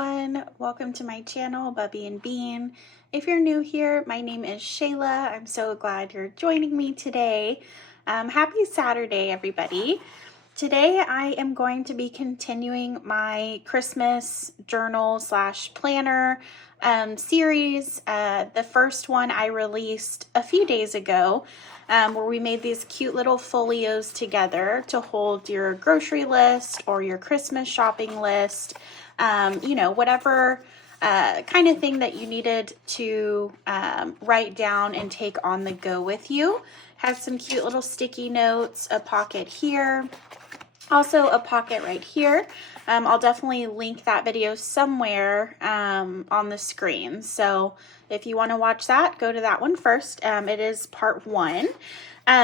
everyone, welcome to my channel, Bubbie Bean. If you're new here, my name is Shayla. I'm so glad you're joining me today. Happy Saturday, everybody. Today I am going to be continuing my Christmas journal / planner series. The first one I released a few days ago, where we made these cute little folios together to hold your grocery list or your Christmas shopping list. You know, whatever kind of thing that you needed to write down and take on the go with you. Has some cute little sticky notes, a pocket here, also a pocket right here. I'll definitely link that video somewhere on the screen. So if you want to watch that, go to that one first. It is part 1.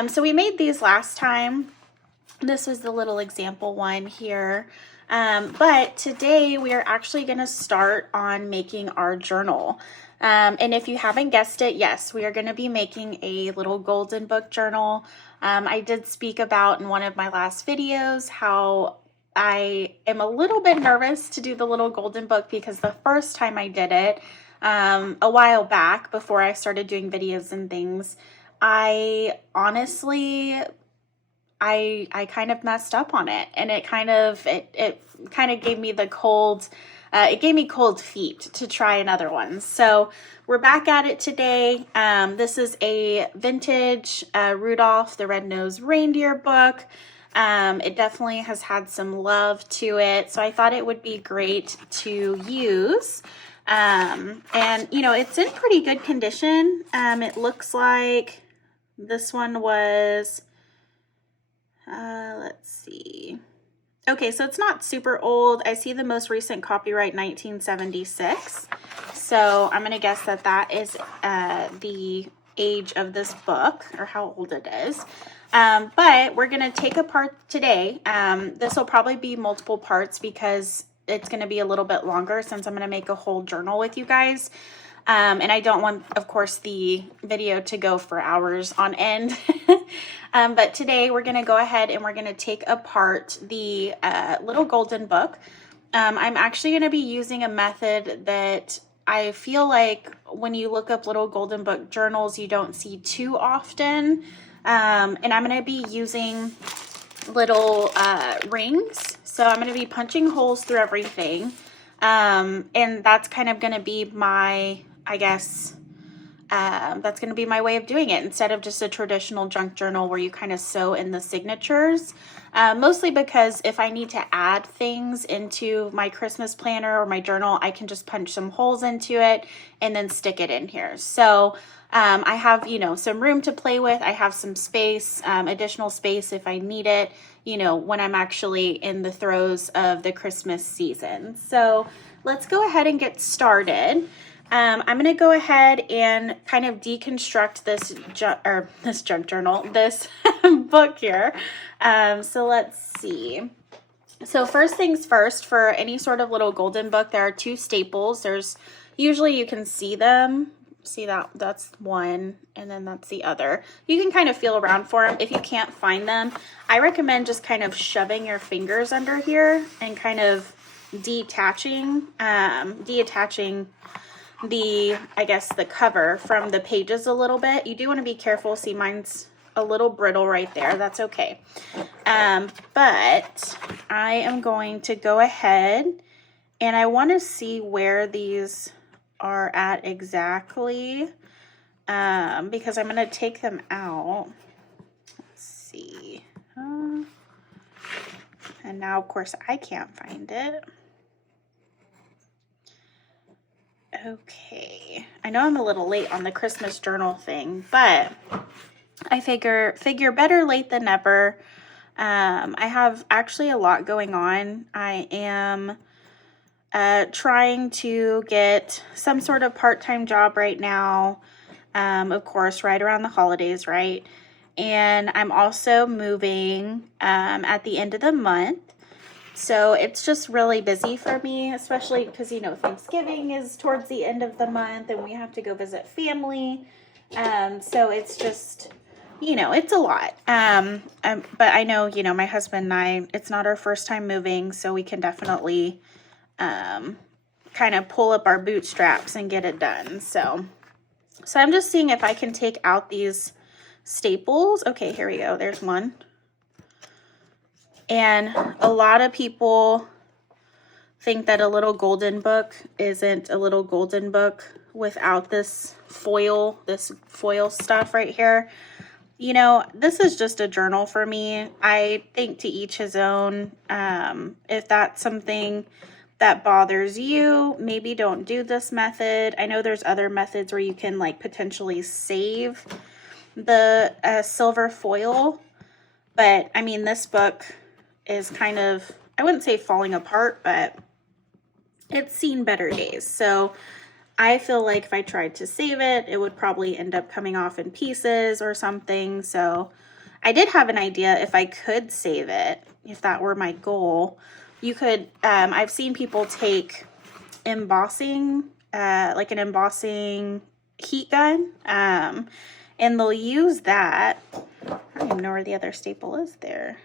So we made these last time. This was the little example one here. But today we are actually going to start on making our journal. And if you haven't guessed it, yes, we are going to be making a little golden book journal. I did speak about in one of my last videos how I am a little bit nervous to do the little golden book because the first time I did it, a while back before I started doing videos and things, I honestly I kind of messed up on it, and it kind of gave me the cold, it gave me cold feet to try another one. So we're back at it today. This is a vintage Rudolph the Red-Nosed Reindeer book. It definitely has had some love to it, so I thought it would be great to use. And you know, it's in pretty good condition. It looks like this one was let's see. Okay, so it's not super old. I see the most recent copyright 1976. So I'm going to guess that that is the age of this book, or how old it is. But we're going to take apart today. This will probably be multiple parts because it's going to be a little bit longer since I'm going to make a whole journal with you guys. And I don't want, of course, the video to go for hours on end. But today we're going to go ahead and we're going to take apart the little golden book. I'm actually going to be using a method that I feel like when you look up little golden book journals, you don't see too often. And I'm going to be using little rings. So I'm going to be punching holes through everything. And that's kind of going to be my, I guess, that's going to be my way of doing it instead of just a traditional junk journal where you kind of sew in the signatures. Mostly because if I need to add things into my Christmas planner or my journal, I can just punch some holes into it and then stick it in here. So I have, you know, some room to play with. I have some space, additional space if I need it, you know, when I'm actually in the throes of the Christmas season. So let's go ahead and get started. I'm going to go ahead and kind of deconstruct this junk journal, this book here. So let's see. So first things first, for any sort of little golden book, there are 2 staples. There's usually, you can see them. See that's one, and then that's the other. You can kind of feel around for them. If you can't find them, I recommend just kind of shoving your fingers under here and kind of detaching the, I guess, the cover from the pages a little bit. You do want to be careful. See, mine's a little brittle right there. That's okay. But I am going to go ahead and I want to see where these are at exactly, because I'm going to take them out. Let's see. And now, of course, I can't find it. Okay, I know I'm a little late on the Christmas journal thing, but I figure better late than never. I have actually a lot going on. I am trying to get some sort of part-time job right now, of course, right around the holidays, right? And I'm also moving at the end of the month. So it's just really busy for me, especially because, you know, Thanksgiving is towards the end of the month and we have to go visit family. So it's just, you know, it's a lot. But I know, you know, my husband and I, it's not our first time moving, so we can definitely kind of pull up our bootstraps and get it done. So I'm just seeing if I can take out these staples. Okay, here we go. There's one. And a lot of people think that a little golden book isn't a little golden book without this foil stuff right here. You know, this is just a journal for me. I think to each his own. If that's something that bothers you, maybe don't do this method. I know there's other methods where you can like potentially save the silver foil, but I mean, this book is kind of, I wouldn't say falling apart, but it's seen better days. So I feel like if I tried to save it, it would probably end up coming off in pieces or something. So I did have an idea if I could save it, if that were my goal. You could, I've seen people take embossing, like an embossing heat gun, and they'll use that. I don't even know where the other staple is there.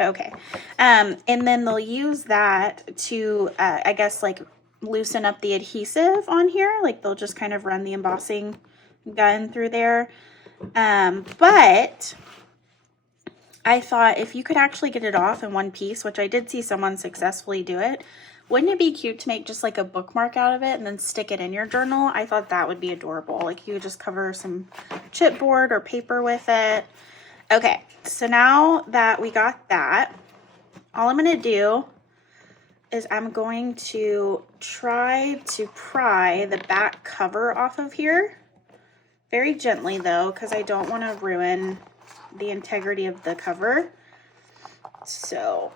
Okay. And then they'll use that to, I guess, like loosen up the adhesive on here. Like they'll just kind of run the embossing gun through there. But I thought if you could actually get it off in one piece, which I did see someone successfully do it, wouldn't it be cute to make just like a bookmark out of it and then stick it in your journal? I thought that would be adorable. Like you would just cover some chipboard or paper with it. Okay, so now that we got that, all I'm going to do is I'm going to try to pry the back cover off of here. Very gently though, because I don't want to ruin the integrity of the cover. So,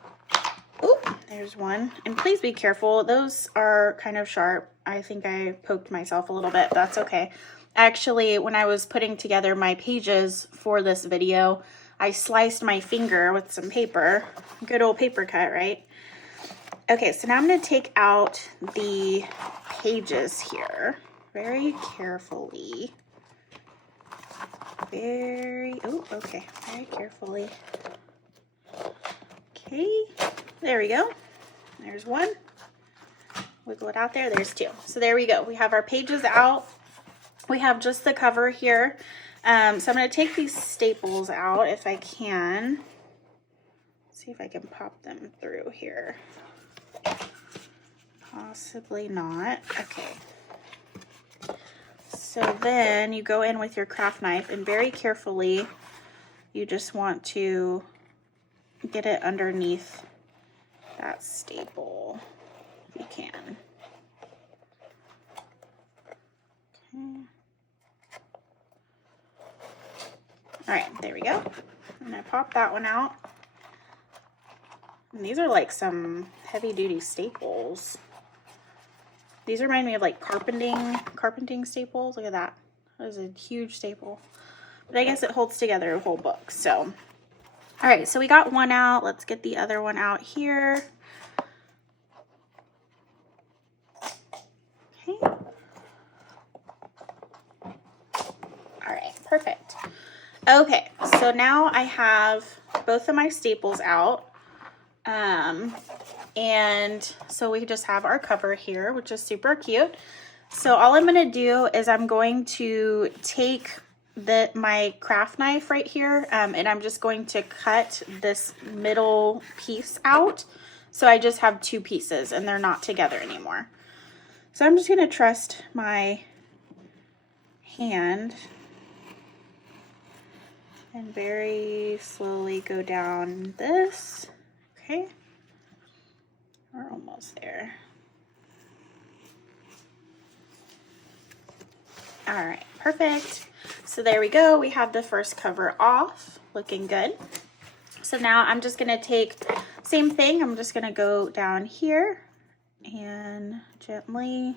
oh, there's one. And please be careful. Those are kind of sharp. I think I poked myself a little bit. That's okay. Actually, when I was putting together my pages for this video, I sliced my finger with some paper. Good old paper cut, right? Okay, so now I'm going to take out the pages here very carefully. Very carefully. Okay, there we go. There's one. Wiggle it out there. There's two. So there we go. We have our pages out. We have just the cover here. So I'm going to take these staples out if I can. See if I can pop them through here. Possibly not. Okay. So then you go in with your craft knife and very carefully, you just want to get it underneath that staple if you can. Okay. All right, there we go. I'm gonna pop that one out. And these are like some heavy duty staples. These remind me of like carpenting staples. Look at that. That is a huge staple. But I guess it holds together a whole book. So, all right, so we got one out. Let's get the other one out here. Okay. All right, perfect. Okay, so now I have both of my staples out. And so we just have our cover here, which is super cute. So all I'm going to do is I'm going to take my craft knife right here, and I'm just going to cut this middle piece out. So I just have two pieces and they're not together anymore. So I'm just going to trust my hand and very slowly go down this. Okay. We're almost there. All right, perfect. So there we go. We have the first cover off, looking good. So now I'm just gonna take, same thing, I'm just gonna go down here and gently,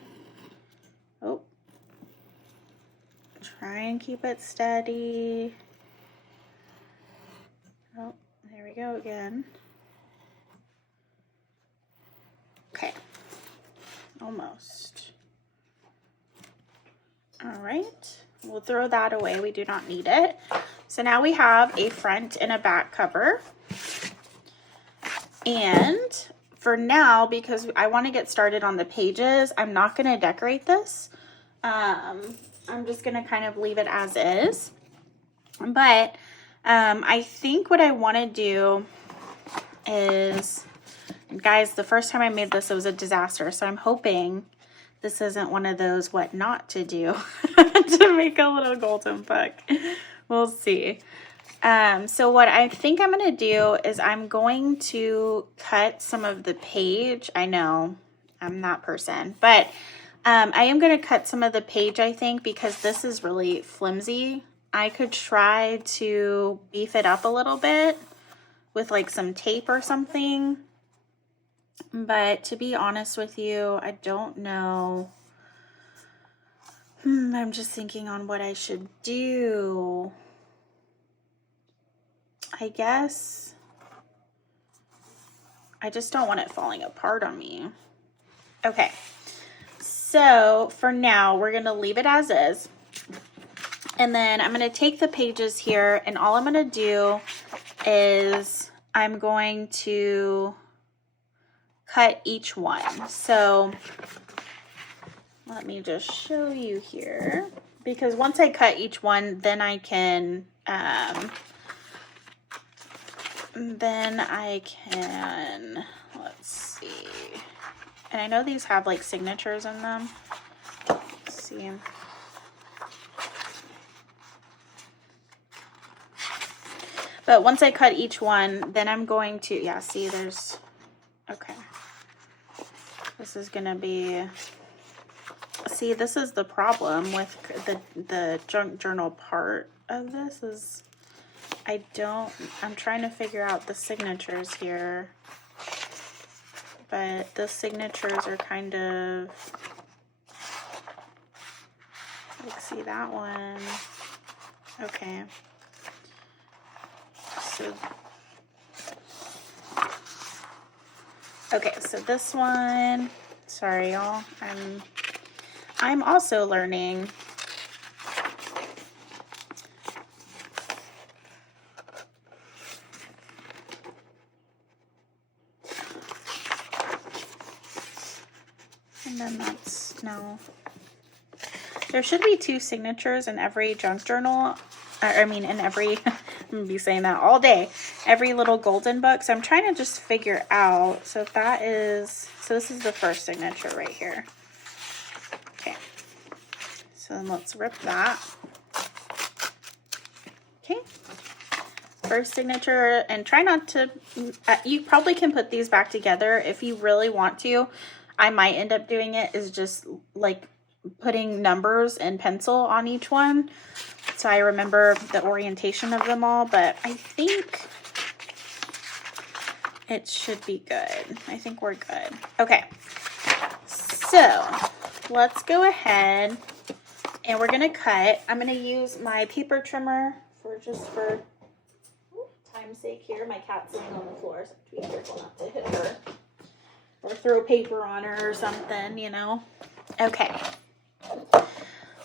try and keep it steady. Oh, there we go again. Okay, almost. All right, we'll throw that away. We do not need it. So now we have a front and a back cover. And for now, because I want to get started on the pages, I'm not going to decorate this. I'm just going to kind of leave it as is. But I think what I want to do is, guys, the first time I made this, it was a disaster. So I'm hoping this isn't one of those what not to do to make a little golden book. We'll see. So what I think I'm going to do is I'm going to cut some of the page. I know I'm that person, but I am going to cut some of the page, I think, because this is really flimsy. I could try to beef it up a little bit with like some tape or something. But to be honest with you, I don't know. I'm just thinking on what I should do. I guess I just don't want it falling apart on me. Okay, so for now, we're going to leave it as is. And then I'm going to take the pages here, and all I'm going to do is I'm going to cut each one. So let me just show you here, because once I cut each one, then I can, let's see. And I know these have like signatures in them. Let's see. But once I cut each one, then I'm going to, yeah, see there's, okay. This is going to be, see, this is the problem with the junk journal part of this is I'm trying to figure out the signatures here. But the signatures are kind of, like, see that one? Okay. Okay, so this one, sorry y'all, I'm also learning. And then that's, no. There should be 2 signatures in every junk journal. I mean, in every, I'm going to be saying that all day, every little golden book. So I'm trying to just figure out. So if that is, so this is the first signature right here. Okay. So then let's rip that. Okay. First signature, and try not to, you probably can put these back together if you really want to. I might end up doing it is just like putting numbers and pencil on each one, so I remember the orientation of them all, but I think it should be good. I think we're good. Okay, so let's go ahead and we're gonna cut. I'm gonna use my paper trimmer for time's sake here. My cat's sitting on the floor, so I have to be careful not to hit her or throw paper on her or something, you know. Okay.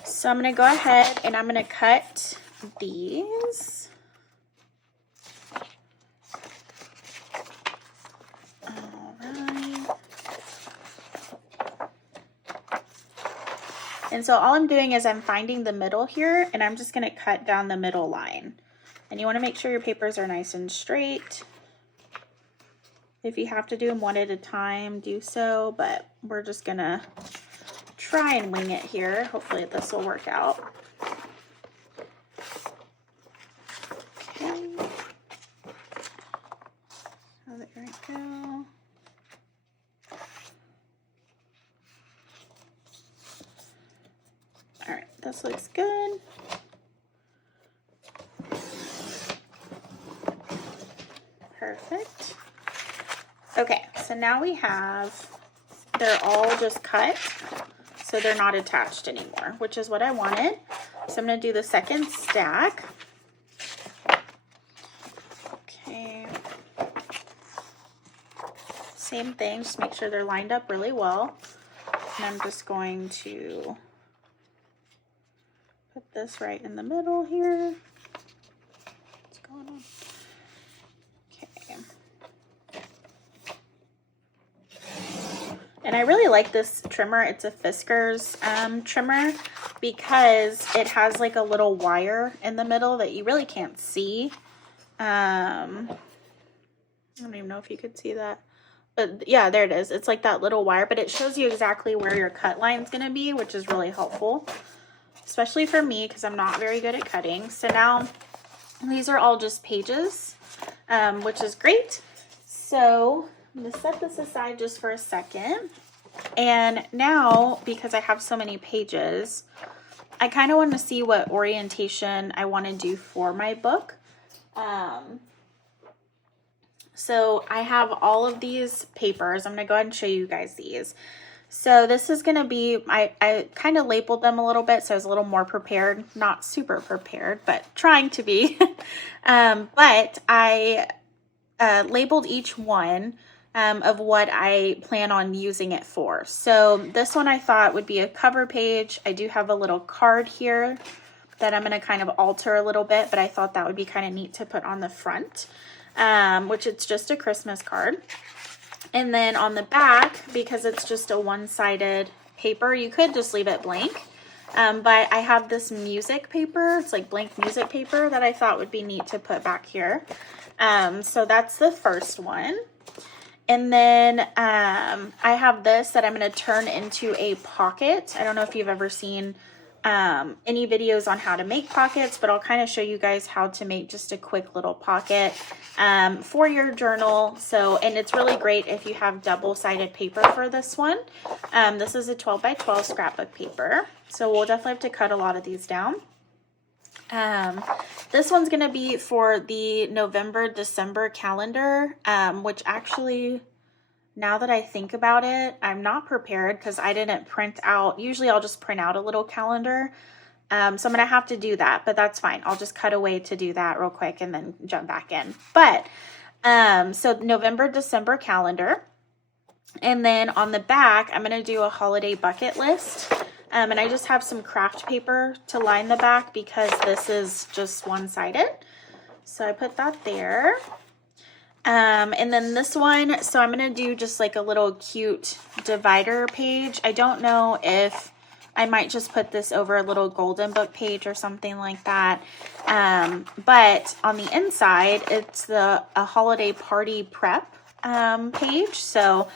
So I'm going to go ahead and I'm going to cut these. All right. And so all I'm doing is I'm finding the middle here, and I'm just going to cut down the middle line. And you want to make sure your papers are nice and straight. If you have to do them one at a time, do so, but we're just going to try and wing it here. Hopefully this will work out. Okay. Oh, there we go. All right, this looks good. Perfect. Okay, so now we have, they're all just cut, so they're not attached anymore, which is what I wanted. So I'm going to do the second stack. Okay. Same thing, just make sure they're lined up really well. And I'm just going to put this right in the middle here. What's going on? Okay. And I really like this trimmer. It's a Fisker's trimmer because it has like a little wire in the middle that you really can't see. I don't even know if you could see that. But yeah, there it is. It's like that little wire, but it shows you exactly where your cut line's going to be, which is really helpful, especially for me because I'm not very good at cutting. So now these are all just pages, which is great. So I'm going to set this aside just for a second. And now, because I have so many pages, I kind of want to see what orientation I want to do for my book. So I have all of these papers. I'm going to go ahead and show you guys these. So this is going to be, I kind of labeled them a little bit, so I was a little more prepared. Not super prepared, but trying to be. But I labeled each one of what I plan on using it for. So this one I thought would be a cover page. I do have a little card here that I'm going to kind of alter a little bit, but I thought that would be kind of neat to put on the front. Which it's just a Christmas card. And then on the back, because it's just a one-sided paper, you could just leave it blank. But I have this music paper. It's like blank music paper that I thought would be neat to put back here. So that's the first one. And then I have this that I'm going to turn into a pocket. I don't know if you've ever seen any videos on how to make pockets, but I'll kind of show you guys how to make just a quick little pocket for your journal. So, and it's really great if you have double-sided paper for this one. This is a 12 by 12 scrapbook paper. So we'll definitely have to cut a lot of these down. This one's going to be for the November-December calendar, which actually, now that I think about it, I'm not prepared because I didn't print out. Usually I'll just print out a little calendar. So I'm going to have to do that, but that's fine. I'll just cut away to do that real quick and then jump back in. But, so November, December calendar. And then on the back, I'm going to do a holiday bucket list. And I just have some craft paper to line the back because this is just one-sided. So I put that there. And then this one, so I'm going to do just like a little cute divider page. I don't know if I might just put this over a little golden book page or something like that. But on the inside, it's a holiday party prep page. So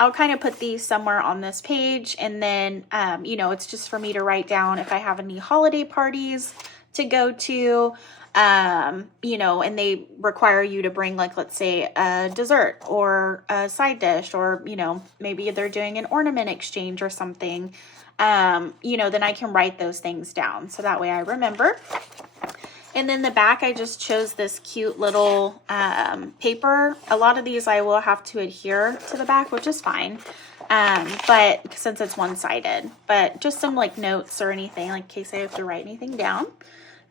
I'll kind of put these somewhere on this page. And then, you know, it's just for me to write down if I have any holiday parties to go to. You know, and they require you to bring, like, let's say a dessert or a side dish, or, you know, maybe they're doing an ornament exchange or something, you know, then I can write those things down. So that way I remember. And then the back, I just chose this cute little, paper. A lot of these I will have to adhere to the back, which is fine. But since it's one-sided, but just some like notes or anything, like in case I have to write anything down.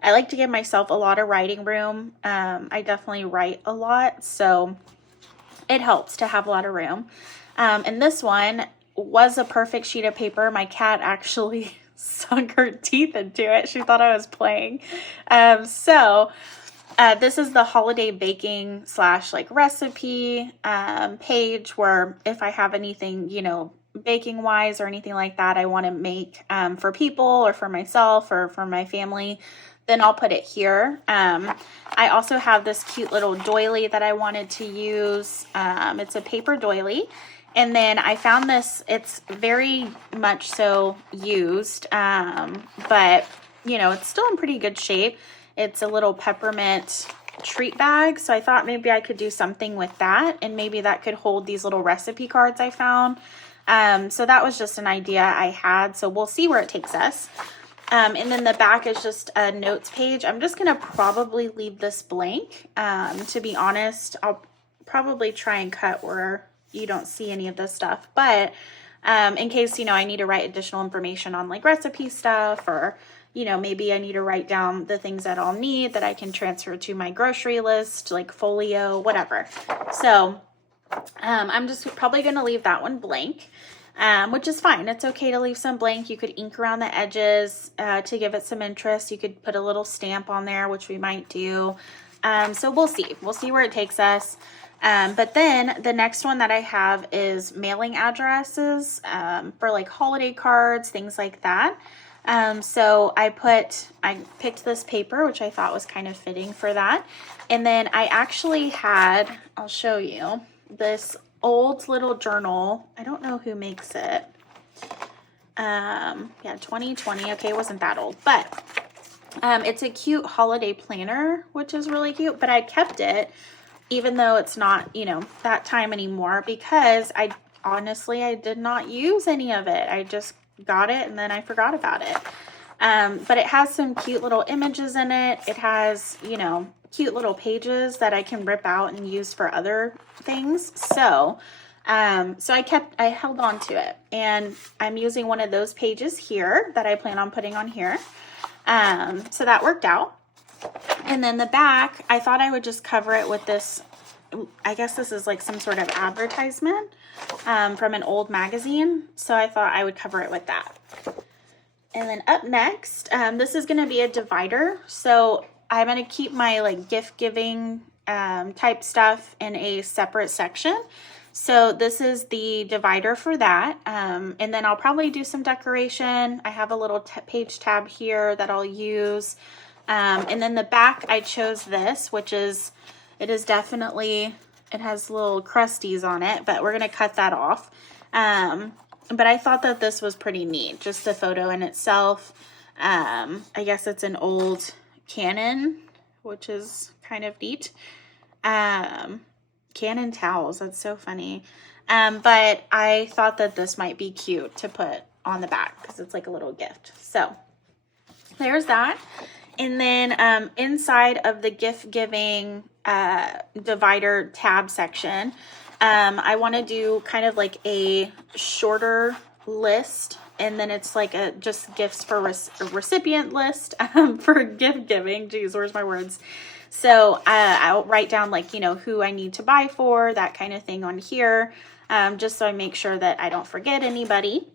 I like to give myself a lot of writing room. I definitely write a lot, so it helps to have a lot of room. And this one was a perfect sheet of paper. My cat actually sunk her teeth into it. She thought I was playing. This is the holiday baking / like recipe page where if I have anything, you know, baking wise or anything like that I want to make for people or for myself or for my family, then I'll put it here. I also have this cute little doily that I wanted to use. It's a paper doily. And then I found this, it's very much so used, but, you know, it's still in pretty good shape. It's a little peppermint treat bag. So I thought maybe I could do something with that, and maybe that could hold these little recipe cards I found. So that was just an idea I had. So we'll see where it takes us. And then the back is just a notes page. I'm just going to probably leave this blank. To be honest, I'll probably try and cut where you don't see any of this stuff. But in case, you know, I need to write additional information on like recipe stuff, or, you know, maybe I need to write down the things that I'll need that I can transfer to my grocery list, like folio, whatever. So I'm just probably going to leave that one blank. Which is fine. It's okay to leave some blank. You could ink around the edges to give it some interest. You could put a little stamp on there, which we might do. So we'll see. We'll see where it takes us. But then the next one that I have is mailing addresses for like holiday cards, things like that. So I picked this paper, which I thought was kind of fitting for that. And then I actually had, I'll show you, this old little journal. I don't know who makes it. Yeah, 2020. Okay, it wasn't that old, but it's a cute holiday planner, which is really cute, but I kept it even though it's not, you know, that time anymore, because I did not use any of it. I just got it and then I forgot about it. But it has some cute little images in it. It has, you know, cute little pages that I can rip out and use for other things. So, I held on to it, and I'm using one of those pages here that I plan on putting on here. So that worked out. And then the back, I thought I would just cover it with this, I guess this is like some sort of advertisement from an old magazine. So I thought I would cover it with that. And then up next, this is going to be a divider. So I'm going to keep my like gift giving type stuff in a separate section. So this is the divider for that. And then I'll probably do some decoration. I have a little page tab here that I'll use. And then the back, I chose this, it has little crusties on it, but we're going to cut that off. But I thought that this was pretty neat, just a photo in itself. I guess it's an old Canon, which is kind of neat. Canon towels, that's so funny. But I thought that this might be cute to put on the back because it's like a little gift. So there's that. And then inside of the gift giving divider tab section, I want to do kind of like a shorter list, and then it's like just gifts for a recipient list for gift giving. Geez, where's my words? So I'll write down like, you know, who I need to buy for, that kind of thing on here, just so I make sure that I don't forget anybody.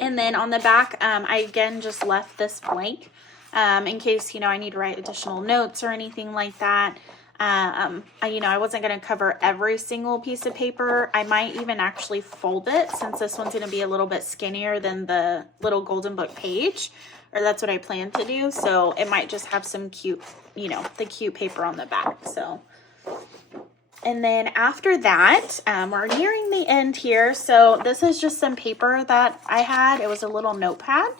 And then on the back, I again just left this blank. In case, you know, I need to write additional notes or anything like that. I wasn't going to cover every single piece of paper. I might even actually fold it, since this one's going to be a little bit skinnier than the little golden book page, or that's what I plan to do. So it might just have some cute, you know, the cute paper on the back. So, and then after that, we're nearing the end here. So this is just some paper that I had. It was a little notepad.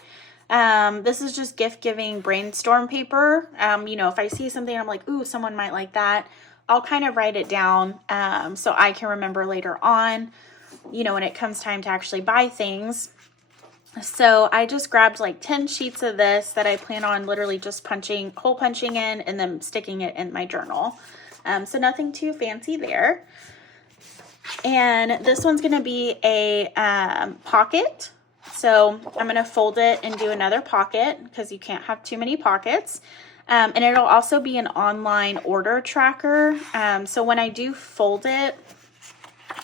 This is just gift giving brainstorm paper. You know, if I see something, I'm like, ooh, someone might like that, I'll kind of write it down, so I can remember later on, you know, when it comes time to actually buy things. So I just grabbed like 10 sheets of this that I plan on literally just hole punching in and then sticking it in my journal. So nothing too fancy there. And this one's going to be a, pocket. So I'm going to fold it and do another pocket, because you can't have too many pockets. And it'll also be an online order tracker. So when I do fold it,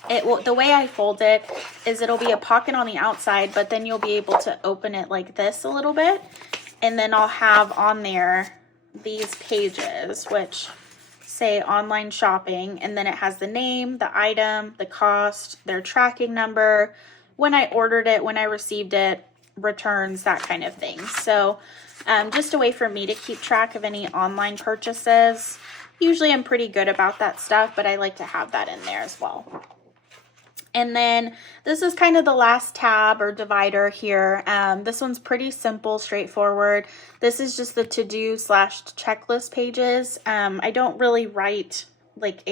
the way I fold it is it'll be a pocket on the outside, but then you'll be able to open it like this a little bit. And then I'll have on there these pages, which say online shopping. And then it has the name, the item, the cost, their tracking number, when I ordered it, when I received it, returns, that kind of thing. So just a way for me to keep track of any online purchases. Usually I'm pretty good about that stuff, but I like to have that in there as well. And then this is kind of the last tab or divider here. This one's pretty simple, straightforward. This is just the to-do / checklist pages. I don't really write like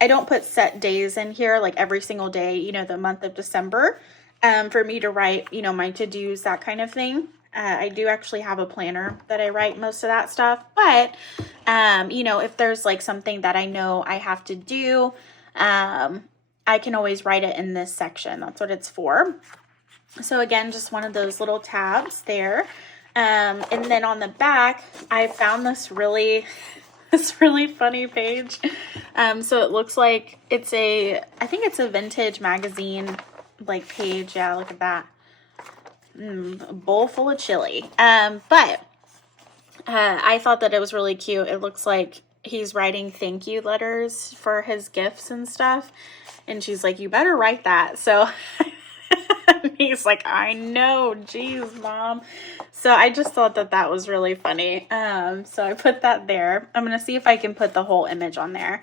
I don't put set days in here, like every single day, you know, the month of December, for me to write, you know, my to-dos, that kind of thing. I do actually have a planner that I write most of that stuff, but, you know, if there's like something that I know I have to do, I can always write it in this section. That's what it's for. So again, just one of those little tabs there. And then on the back, I found this really funny page. So it looks like I think it's a vintage magazine like page. Yeah, look at that. A bowl full of chili. But I thought that it was really cute. It looks like he's writing thank you letters for his gifts and stuff. And she's like, you better write that. So he's like, I know, geez, Mom. So I just thought that that was really funny. So I put that there. I'm going to see if I can put the whole image on there.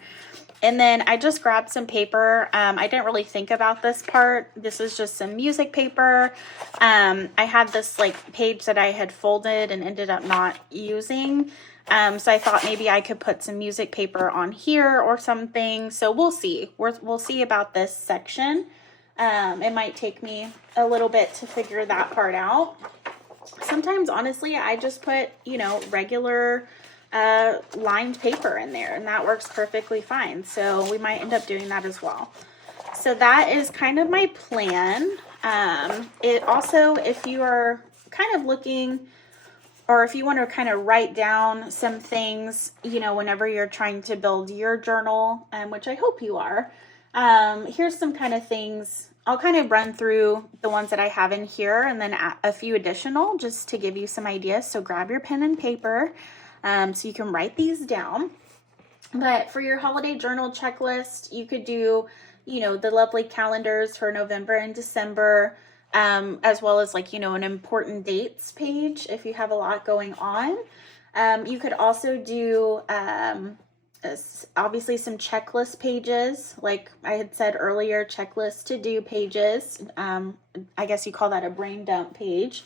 And then I just grabbed some paper. I didn't really think about this part. This is just some music paper. I had this like page that I had folded and ended up not using. So I thought maybe I could put some music paper on here or something. So we'll see. We'll see about this section. It might take me a little bit to figure that part out. Sometimes, honestly, I just put, you know, regular lined paper in there, and that works perfectly fine. So we might end up doing that as well. So that is kind of my plan. It also, if you are kind of looking, or if you want to kind of write down some things, you know, whenever you're trying to build your journal, which I hope you are, here's some kind of things. I'll kind of run through the ones that I have in here and then a few additional just to give you some ideas. So grab your pen and paper so you can write these down. But for your holiday journal checklist, you could do, you know, the lovely calendars for November and December, as well as like, you know, an important dates page if you have a lot going on. You could also do obviously some checklist pages, like I had said earlier, checklist to do pages. I guess you call that a brain dump page.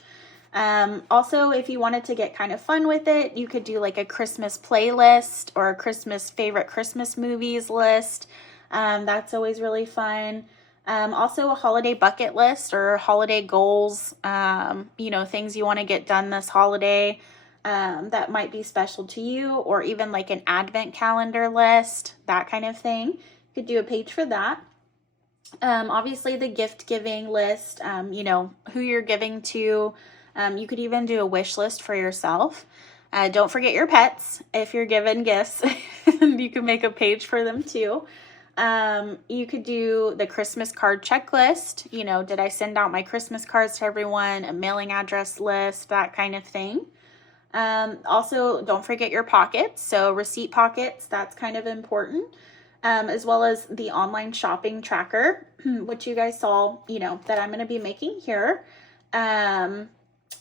Also, if you wanted to get kind of fun with it, you could do like a Christmas playlist or a Christmas favorite Christmas movies list. That's always really fun. Also a holiday bucket list or holiday goals, you know, things you want to get done this holiday. That might be special to you, or even like an advent calendar list, that kind of thing. You could do a page for that. Obviously the gift giving list, you know, who you're giving to. You could even do a wish list for yourself. Don't forget your pets. If you're given gifts, you can make a page for them too. You could do the Christmas card checklist. You know, did I send out my Christmas cards to everyone? A mailing address list, that kind of thing. Also, don't forget your pockets. So receipt pockets, that's kind of important. As well as the online shopping tracker, which you guys saw, you know, that I'm going to be making here.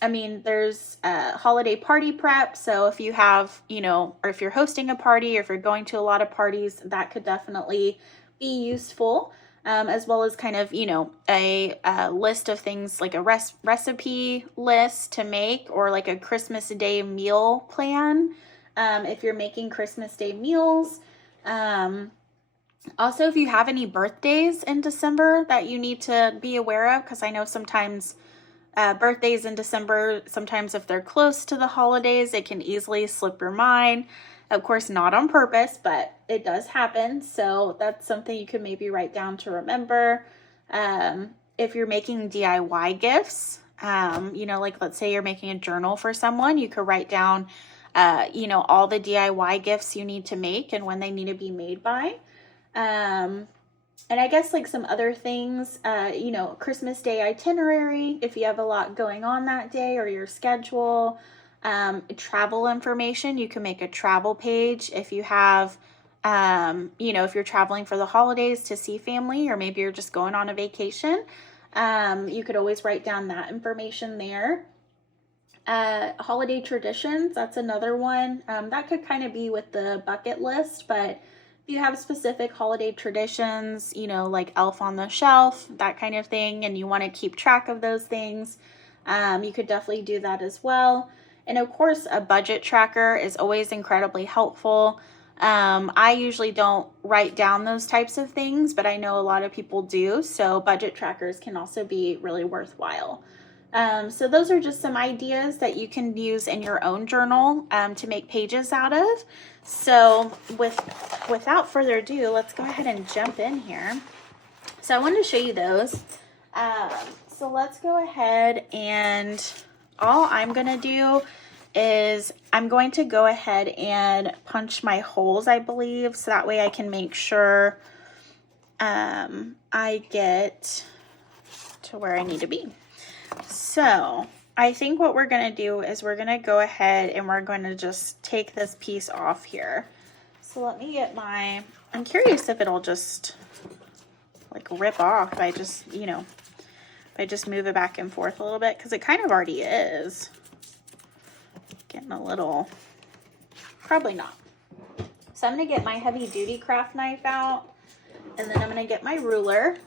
I mean, there's holiday party prep. So if you have, you know, or if you're hosting a party or if you're going to a lot of parties, that could definitely be useful. As well as kind of, you know, a list of things like a recipe list to make, or like a Christmas Day meal plan if you're making Christmas Day meals. Also, if you have any birthdays in December that you need to be aware of, because I know sometimes birthdays in December, sometimes if they're close to the holidays, it can easily slip your mind. Of course, not on purpose, but it does happen. So that's something you could maybe write down to remember. If you're making DIY gifts, you know, like let's say you're making a journal for someone, you could write down, you know, all the DIY gifts you need to make and when they need to be made by. And I guess like some other things, you know, Christmas Day itinerary, if you have a lot going on that day, or your schedule. Travel information, you can make a travel page if you have, you know, if you're traveling for the holidays to see family, or maybe you're just going on a vacation. You could always write down that information there. Holiday traditions, that's another one. That could kind of be with the bucket list, but if you have specific holiday traditions, you know, like Elf on the Shelf, that kind of thing, and you want to keep track of those things, you could definitely do that as well. And of course, a budget tracker is always incredibly helpful. I usually don't write down those types of things, but I know a lot of people do. So budget trackers can also be really worthwhile. So those are just some ideas that you can use in your own journal to make pages out of. So without further ado, let's go ahead and jump in here. So I wanted to show you those. So let's go ahead, and all I'm going to do is I'm going to go ahead and punch my holes, I believe, so that way I can make sure I get to where I need to be. So I think what we're going to do is we're going to go ahead and we're going to just take this piece off here. So So let me get my, I'm curious if it'll just like rip off if I just, you know, if I just move it back and forth a little bit, because it kind of already is. Getting a little, probably not. So I'm going to get my heavy duty craft knife out, and then I'm going to get my ruler.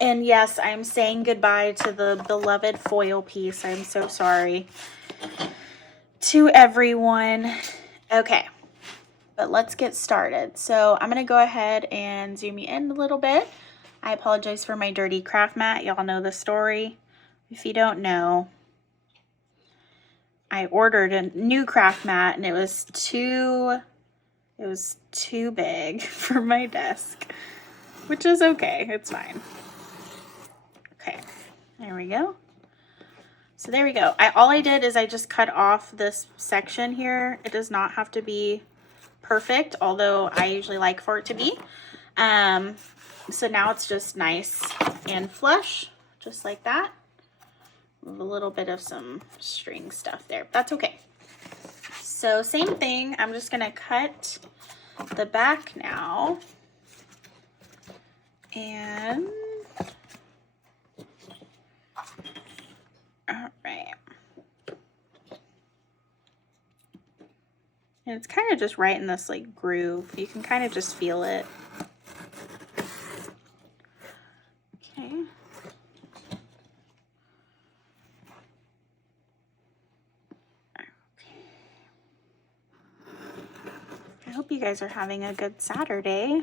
And yes, I'm saying goodbye to the beloved foil piece. I'm so sorry to everyone. Okay, but let's get started. So I'm going to go ahead and zoom you in a little bit. I apologize for my dirty craft mat. Y'all know the story. If you don't know, I ordered a new craft mat and it was too big for my desk, which is okay. It's fine. Okay, there we go. So there we go. All I did is I just cut off this section here. It does not have to be perfect, although I usually like for it to be. So now it's just nice and flush, just like that. With a little bit of some string stuff there. That's okay. So same thing. I'm just going to cut the back now. And all right. And it's kind of just right in this like groove. You can kind of just feel it. Okay. I hope you guys are having a good Saturday.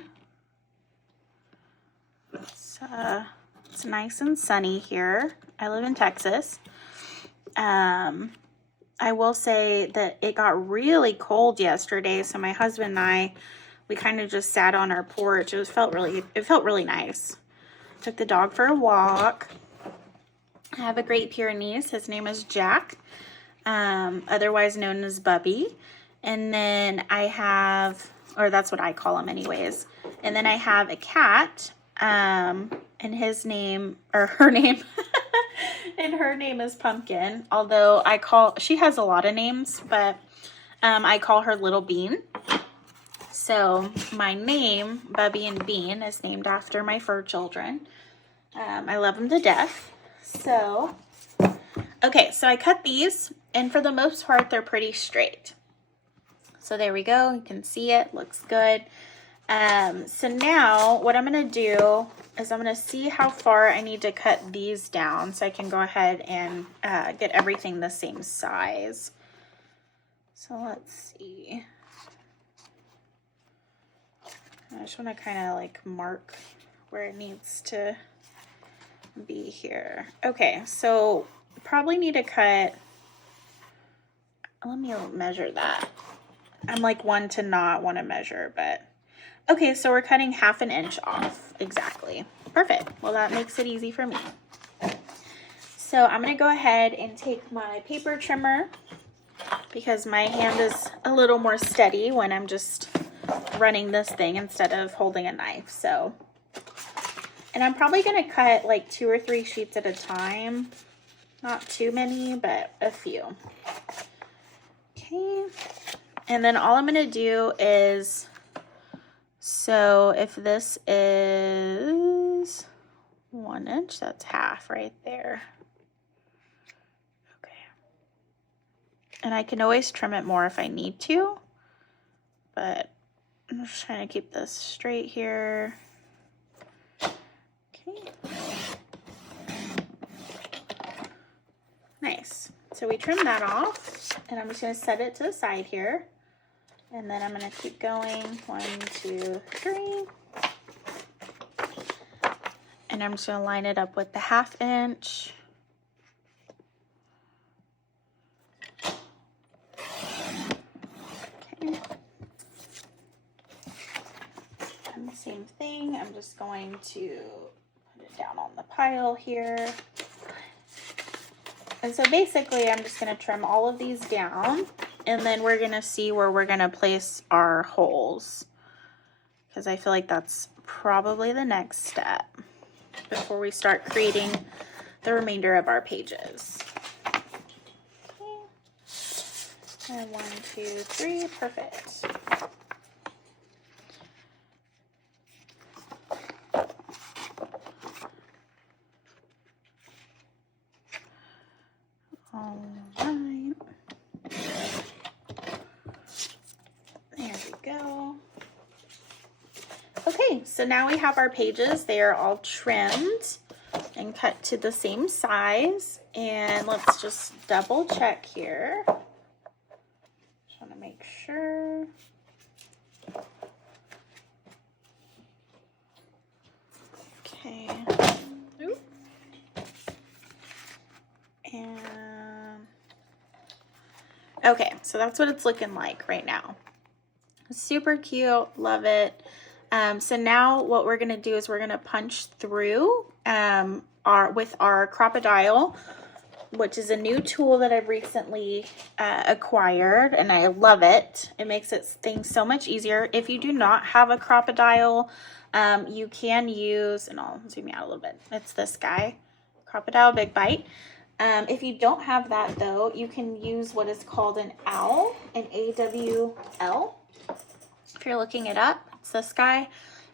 It's nice and sunny here. I live in Texas. I will say that it got really cold yesterday, so my husband and I, we kind of just sat on our porch. It felt really nice. Took the dog for a walk. I have a Great Pyrenees. His name is Jack, otherwise known as Bubbie. And then I have, or that's what I call him anyways. And then I have a cat, and his name, or her name, and her name is Pumpkin. Although she has a lot of names, but I call her Little Bean. So my name, Bubbie and Bean, is named after my fur children. I love them to death. So, okay, so I cut these, and for the most part, they're pretty straight. So there we go. You can see it. Looks good. So now what I'm going to do is I'm going to see how far I need to cut these down so I can go ahead and get everything the same size. So let's see. I just want to kind of like mark where it needs to be here. Okay, so probably need to cut, let me measure that. I'm like one to not want to measure, but okay, so we're cutting 1/2 inch off. Exactly. Perfect. Well, that makes it easy for me. So I'm going to go ahead and take my paper trimmer because my hand is a little more steady when I'm just running this thing instead of holding a knife. So, and I'm probably going to cut like 2 or 3 sheets at a time. Not too many, but a few. Okay. And then all I'm going to do is, so if this is 1 inch, that's half right there. Okay. And I can always trim it more if I need to, but I'm just trying to keep this straight here. Okay. Nice. So we trim that off, and I'm just going to set it to the side here. And then I'm going to keep going. 1, 2, 3. And I'm just going to line it up with the 1/2 inch. Okay. And the same thing, I'm just going to put it down on the pile here. And so basically I'm just going to trim all of these down, and then we're going to see where we're going to place our holes, because I feel like that's probably the next step before we start creating the remainder of our pages. Okay. And 1, 2, 3, perfect. All right. There we go. Okay, so now we have our pages. They are all trimmed and cut to the same size. And let's just double check here. Just want to make sure. Okay. Oop. And okay, so that's what it's looking like right now. Super cute, love it. So now what we're gonna do is we're gonna punch through with our Crop-A-Dial, which is a new tool that I've recently acquired, and I love it. It makes things so much easier. If you do not have a Crop-A-Dial, you can use, and I'll zoom you out a little bit. It's this guy, Crop-A-Dial Big Bite. If you don't have that though, you can use what is called an OWL, an AWL. If you're looking it up, it's this guy.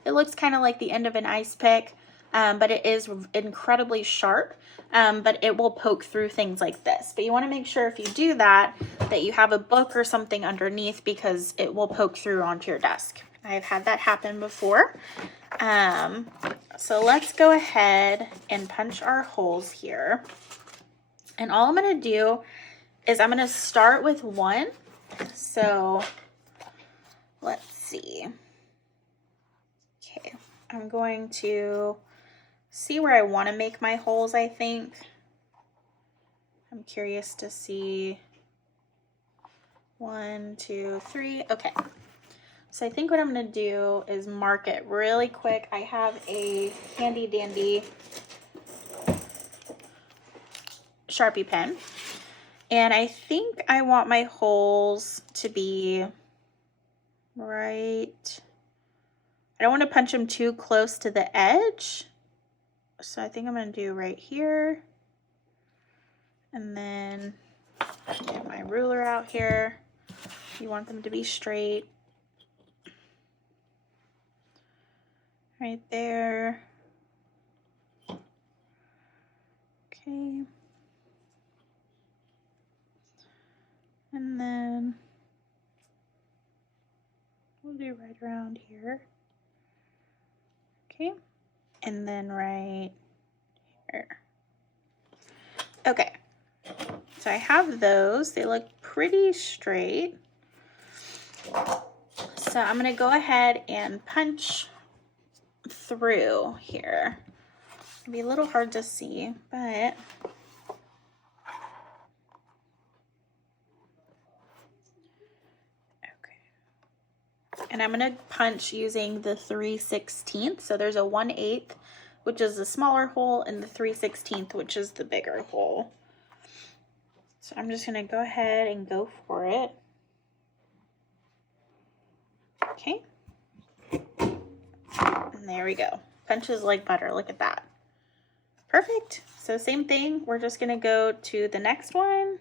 It looks kind of like the end of an ice pick, but it is incredibly sharp, but it will poke through things like this. But you want to make sure if you do that, that you have a book or something underneath, because it will poke through onto your desk. I've had that happen before. So let's go ahead and punch our holes here. And all I'm going to do is I'm going to start with one. So let's see. Okay, I'm going to see where I want to make my holes, I think. I'm curious to see. 1, 2, 3. Okay. So I think what I'm going to do is mark it really quick. I have a handy dandy Sharpie pen. And I think I want my holes to be right. I don't want to punch them too close to the edge. So I think I'm going to do right here. And then get my ruler out here. You want them to be straight. Right there. Okay. And then we'll do right around here. Okay. And then right here. Okay. So I have those. They look pretty straight. So I'm going to go ahead and punch through here. It'll be a little hard to see, but and I'm going to punch using the 3/16. So there's a 1/8, which is the smaller hole, and the 3/16, which is the bigger hole. So I'm just going to go ahead and go for it. Okay. And there we go. Punches like butter. Look at that. Perfect. So same thing. We're just going to go to the next one.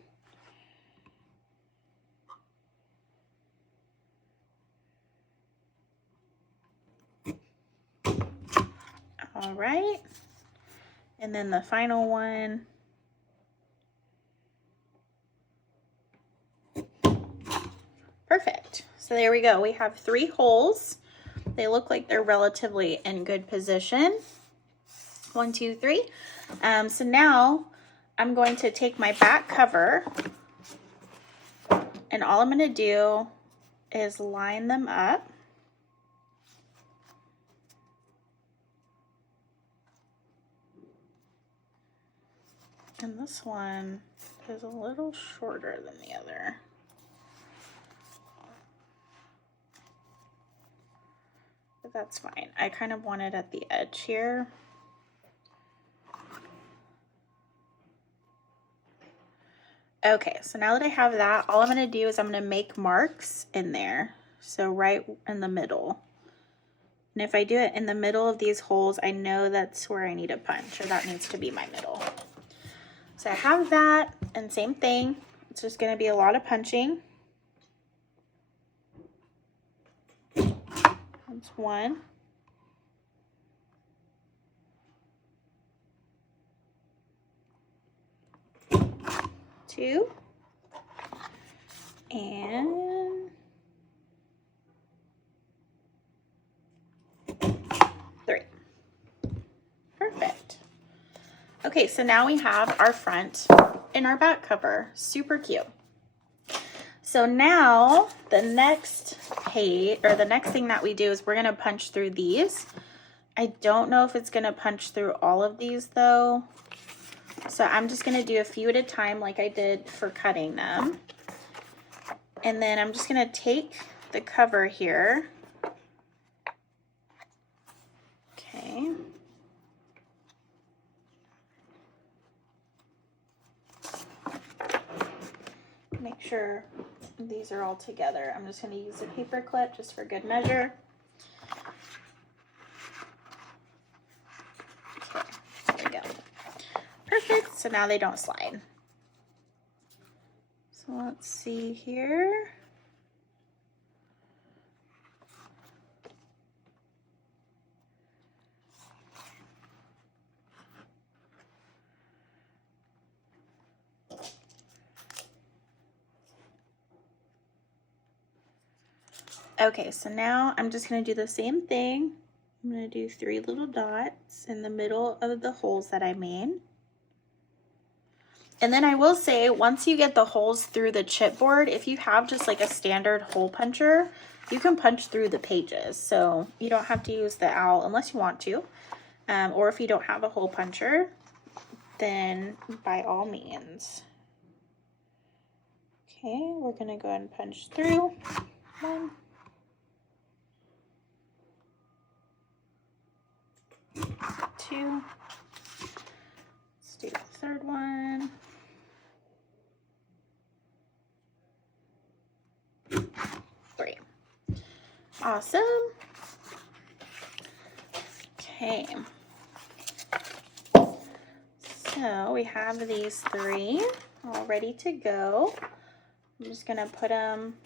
All right, and then the final one. Perfect. So there we go. We have 3 holes. They look like they're relatively in good position. 1, 2, 3. So now I'm going to take my back cover, and all I'm going to do is line them up. And this one is a little shorter than the other. But that's fine. I kind of want it at the edge here. Okay, so now that I have that, all I'm going to do is I'm going to make marks in there. So right in the middle. And if I do it in the middle of these holes, I know that's where I need a punch, or that needs to be my middle. So I have that, and same thing. It's just going to be a lot of punching. That's 1. 2, and 3. Perfect. Okay, so now we have our front and our back cover. Super cute. So now the next page, or the next thing that we do is we're gonna punch through these. I don't know if it's gonna punch through all of these though. So I'm just gonna do a few at a time like I did for cutting them. And then I'm just gonna take the cover here. Okay. Make sure these are all together. I'm just going to use a paper clip just for good measure. Okay, there we go. Perfect. So now they don't slide. So let's see here. Okay, so now I'm just going to do the same thing. I'm going to do 3 little dots in the middle of the holes that I made. And then I will say, once you get the holes through the chipboard, if you have just like a standard hole puncher, you can punch through the pages. So you don't have to use the owl unless you want to. Or if you don't have a hole puncher, then by all means. Okay, we're going to go ahead and punch through. 1, 2, let's do the third one, 3. Awesome. Okay. So we have these 3 all ready to go. I'm just gonna put them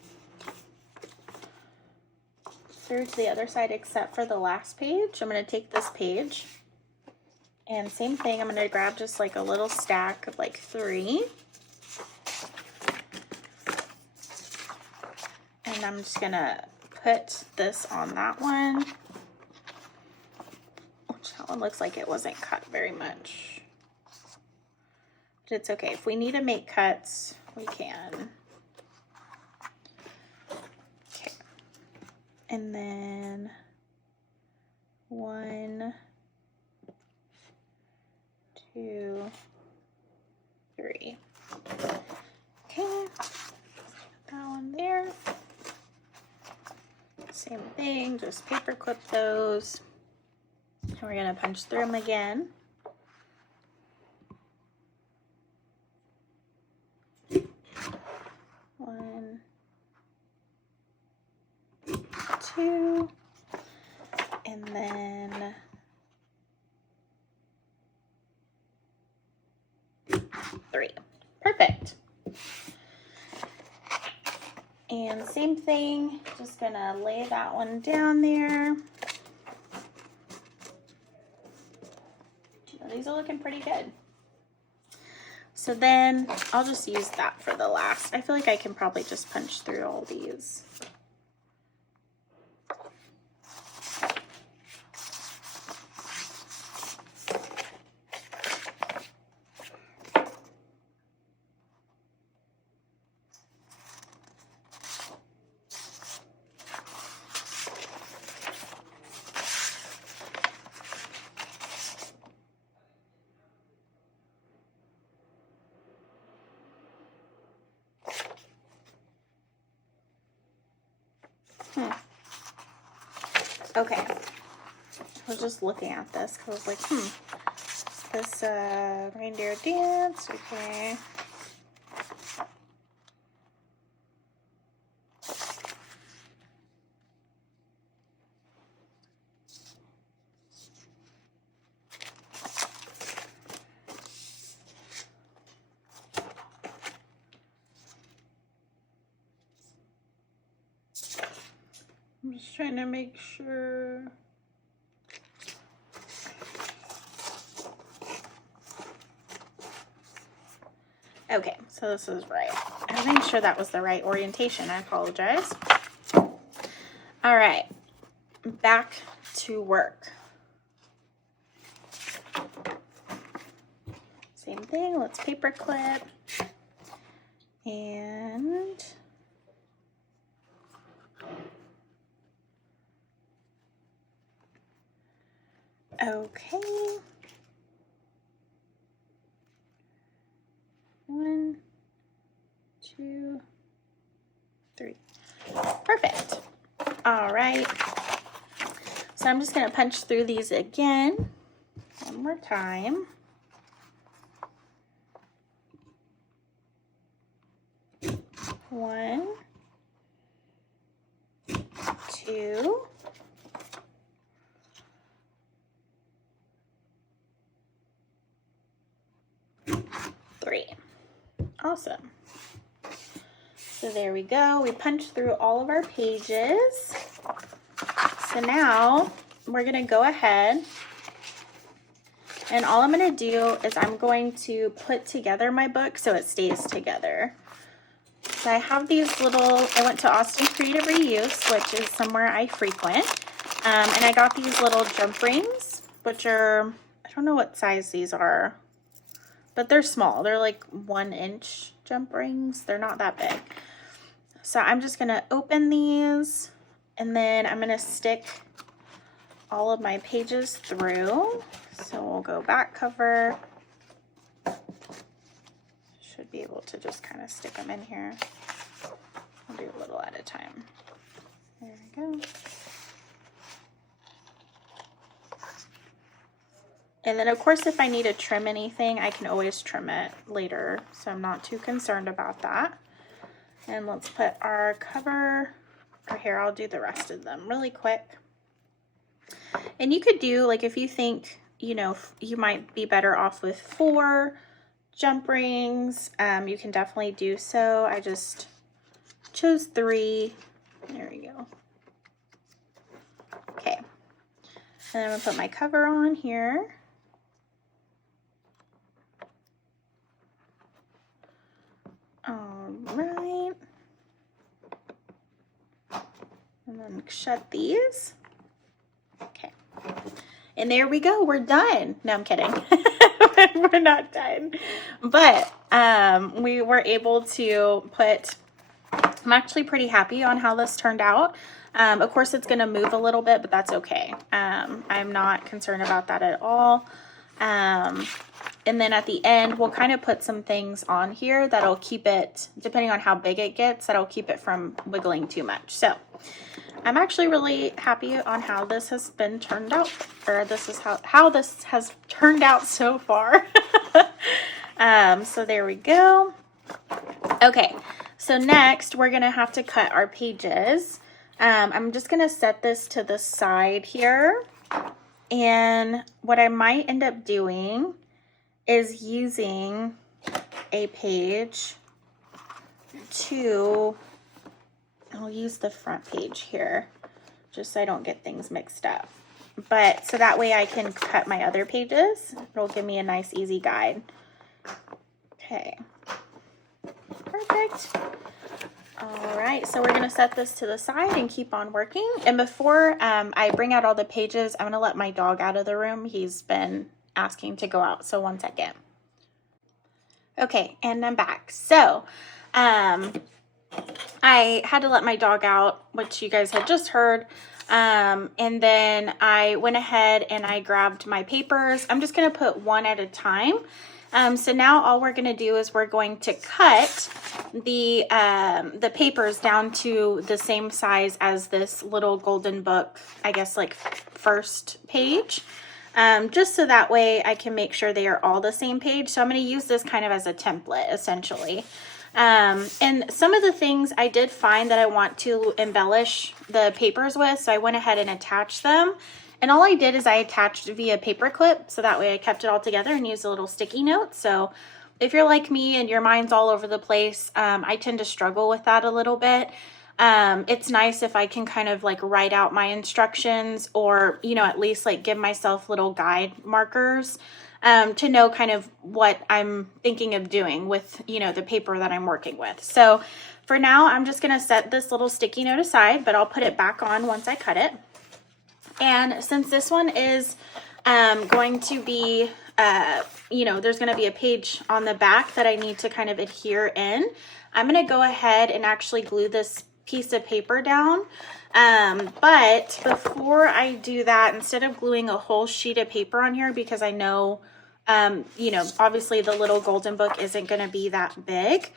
through to the other side except for the last page. I'm gonna take this page and same thing, I'm gonna grab just like a little stack of like 3. And I'm just gonna put this on that one, which that one looks like it wasn't cut very much. But it's okay, if we need to make cuts, we can. Okay, and then 1, 2, 3. Okay, that one there. Same thing, just paper clip those. And we're gonna punch through them again. One, 2, and then 3. Perfect. And same thing, just gonna lay that one down there. These are looking pretty good. So then I'll just use that for the last. I feel like I can probably just punch through all these. Okay, I was just looking at this because I was like, this reindeer dance, okay. I'm just trying to make sure. Okay, so this is right. I wasn't sure that was the right orientation. I apologize. All right, back to work. Same thing, let's paper clip. And okay. 1, 2, 3. Perfect. All right. So I'm just going to punch through these again one more time. One, 2, 3. Awesome. So there we go. We punched through all of our pages. So now we're going to go ahead and all I'm going to do is I'm going to put together my book so it stays together. So I have these little, I went to Austin Creative Reuse, which is somewhere I frequent. And I got these little jump rings, which are, I don't know what size these are, but they're small. They're like 1-inch jump rings. They're not that big. So I'm just going to open these and then I'm going to stick all of my pages through. So we'll go back cover. Should be able to just kind of stick them in here. I'll do a little at a time. There we go. And then of course, if I need to trim anything, I can always trim it later. So I'm not too concerned about that. And let's put our cover, or here, I'll do the rest of them really quick. And you could do, like, if you think, you know, you might be better off with 4 jump rings, you can definitely do so. I just chose 3. There we go. Okay. And I'm gonna put my cover on here. All right. And then shut these. Okay. And there we go. We're done. No, I'm kidding. We're not done. But we were able to put, I'm actually pretty happy on how this turned out. Of course, it's going to move a little bit, but that's okay. I'm not concerned about that at all. And then at the end, we'll kind of put some things on here that'll keep it, depending on how big it gets, that'll keep it from wiggling too much. So I'm actually really happy on how this has been turned out, or this is how this has turned out so far. So there we go. Okay, so next we're gonna have to cut our pages. I'm just gonna set this to the side here, and what I might end up doing is using a page to, I'll use the front page here just so I don't get things mixed up. But so that way I can cut my other pages. It'll give me a nice easy guide. Okay, perfect. All right, so we're gonna set this to the side and keep on working. And before I bring out all the pages, I'm gonna let my dog out of the room. He's been asking to go out, so 1 second. Okay, and I'm back. So I had to let my dog out, which you guys had just heard, and then I went ahead and I grabbed my papers. I'm just going to put one at a time. So now all we're going to do is we're going to cut the papers down to the same size as this little golden book, I guess, like first page. Just so that way I can make sure they are all the same page. So I'm going to use this kind of as a template, essentially. And some of the things I did find that I want to embellish the papers with, so I went ahead and attached them. And all I did is I attached via paper clip, so that way I kept it all together and used a little sticky note. So if you're like me and your mind's all over the place, I tend to struggle with that a little bit. It's nice if I can kind of like write out my instructions, or, you know, at least like give myself little guide markers. to know kind of what I'm thinking of doing with, you know, the paper that I'm working with. So for now, I'm just going to set this little sticky note aside, but I'll put it back on once I cut it. And since this one is going to be, you know, there's going to be a page on the back that I need to kind of adhere in, I'm going to go ahead and actually glue this piece of paper down. But before I do that, instead of gluing a whole sheet of paper on here, because I know, you know, obviously the little golden book isn't going to be that big,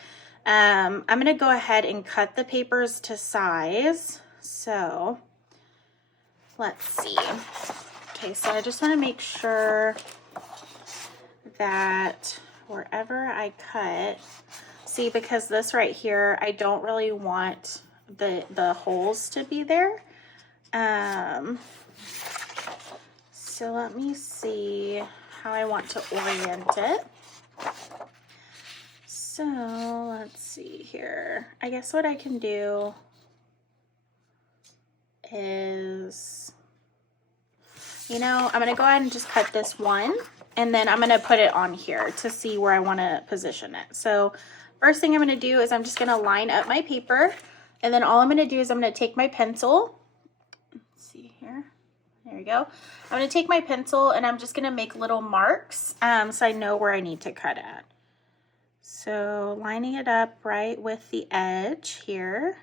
I'm going to go ahead and cut the papers to size. So let's see. Okay, so I just want to make sure that wherever I cut, see, because this right here, I don't really want the holes to be there. So let me see how I want to orient it. So let's see here. I guess what I can do is, you know, I'm going to go ahead and just cut this one, and then I'm going to put it on here to see where I want to position it. So first thing I'm going to do is I'm just going to line up my paper, and then all I'm going to do is I'm going to take my pencil. Let's see here. There we go. I'm going to take my pencil and I'm just going to make little marks so I know where I need to cut at. So lining it up right with the edge here.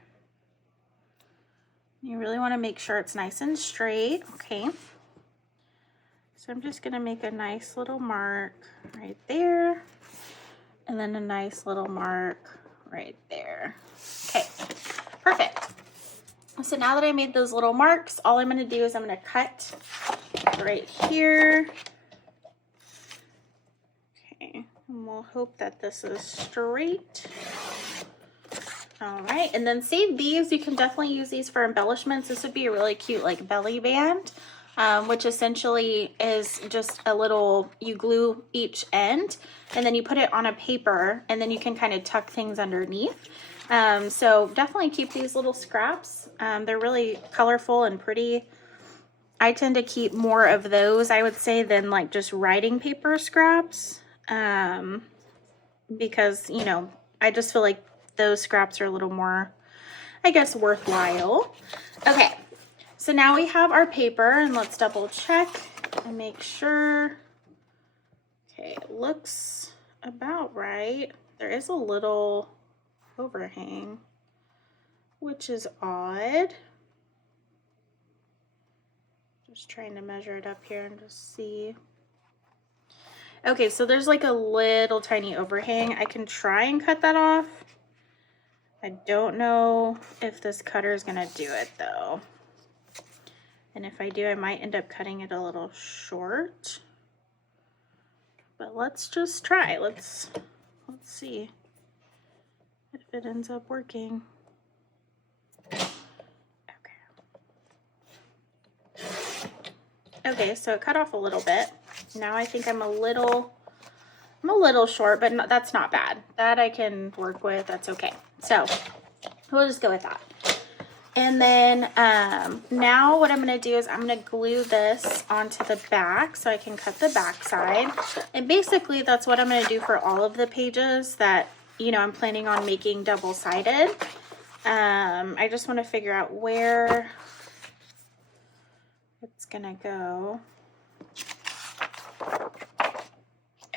You really want to make sure it's nice and straight. Okay. So I'm just going to make a nice little mark right there, and then a nice little mark right there. Okay, perfect. So now that I made those little marks, all I'm going to do is I'm going to cut right here. Okay, and we'll hope that this is straight. All right, and then save these. You can definitely use these for embellishments. This would be a really cute like belly band, which essentially is just a little, you glue each end and then you put it on a paper, and then you can kind of tuck things underneath. So definitely keep these little scraps. They're really colorful and pretty. I tend to keep more of those, I would say, than like just writing paper scraps, because, you know, I just feel like those scraps are a little more, I guess, worthwhile. Okay, so now we have our paper, and let's double check and make sure. Okay, it looks about right. There is a little overhang, which is odd. Just trying to measure it up here and just see. Okay, so there's like a little tiny overhang. I can try and cut that off. I don't know if this cutter is gonna do it though. And if I do, I might end up cutting it a little short. But let's just try. Let's see if it ends up working. Okay, so it cut off a little bit. Now I think I'm a little short, but that's not bad. That I can work with. That's okay. So we'll just go with that. And then now what I'm going to do is I'm going to glue this onto the back so I can cut the back side. And basically that's what I'm going to do for all of the pages that, you know, I'm planning on making double-sided. I just want to figure out where it's going to go.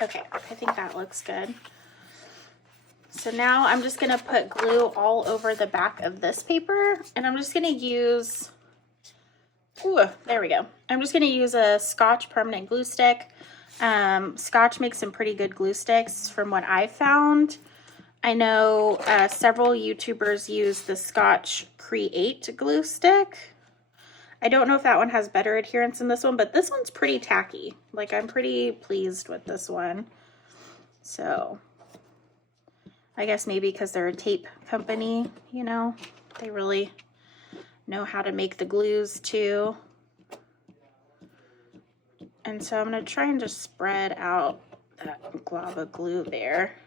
Okay, I think that looks good. So now I'm just going to put glue all over the back of this paper, and I'm just going to use, there we go. I'm just going to use a Scotch permanent glue stick. Scotch makes some pretty good glue sticks from what I've found. I know several YouTubers use the Scotch Create glue stick. I don't know if that one has better adherence than this one, but this one's pretty tacky. Like, I'm pretty pleased with this one. So I guess maybe because they're a tape company, you know, they really know how to make the glues too. And so I'm going to try and just spread out that glob of glue there.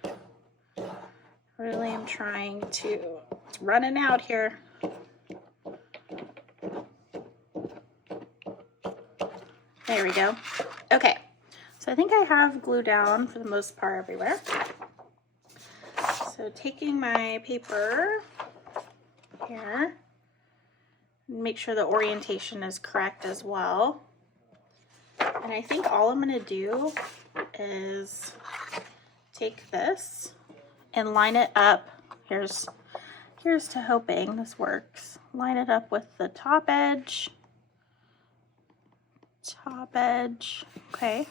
Really am trying to, it's running out here. There we go. Okay, So I think I have glue down for the most part everywhere. So taking my paper here, make sure the orientation is correct as well. And I think all I'm going to do is take this and line it up. Here's to hoping this works. Line it up with the top edge. Okay.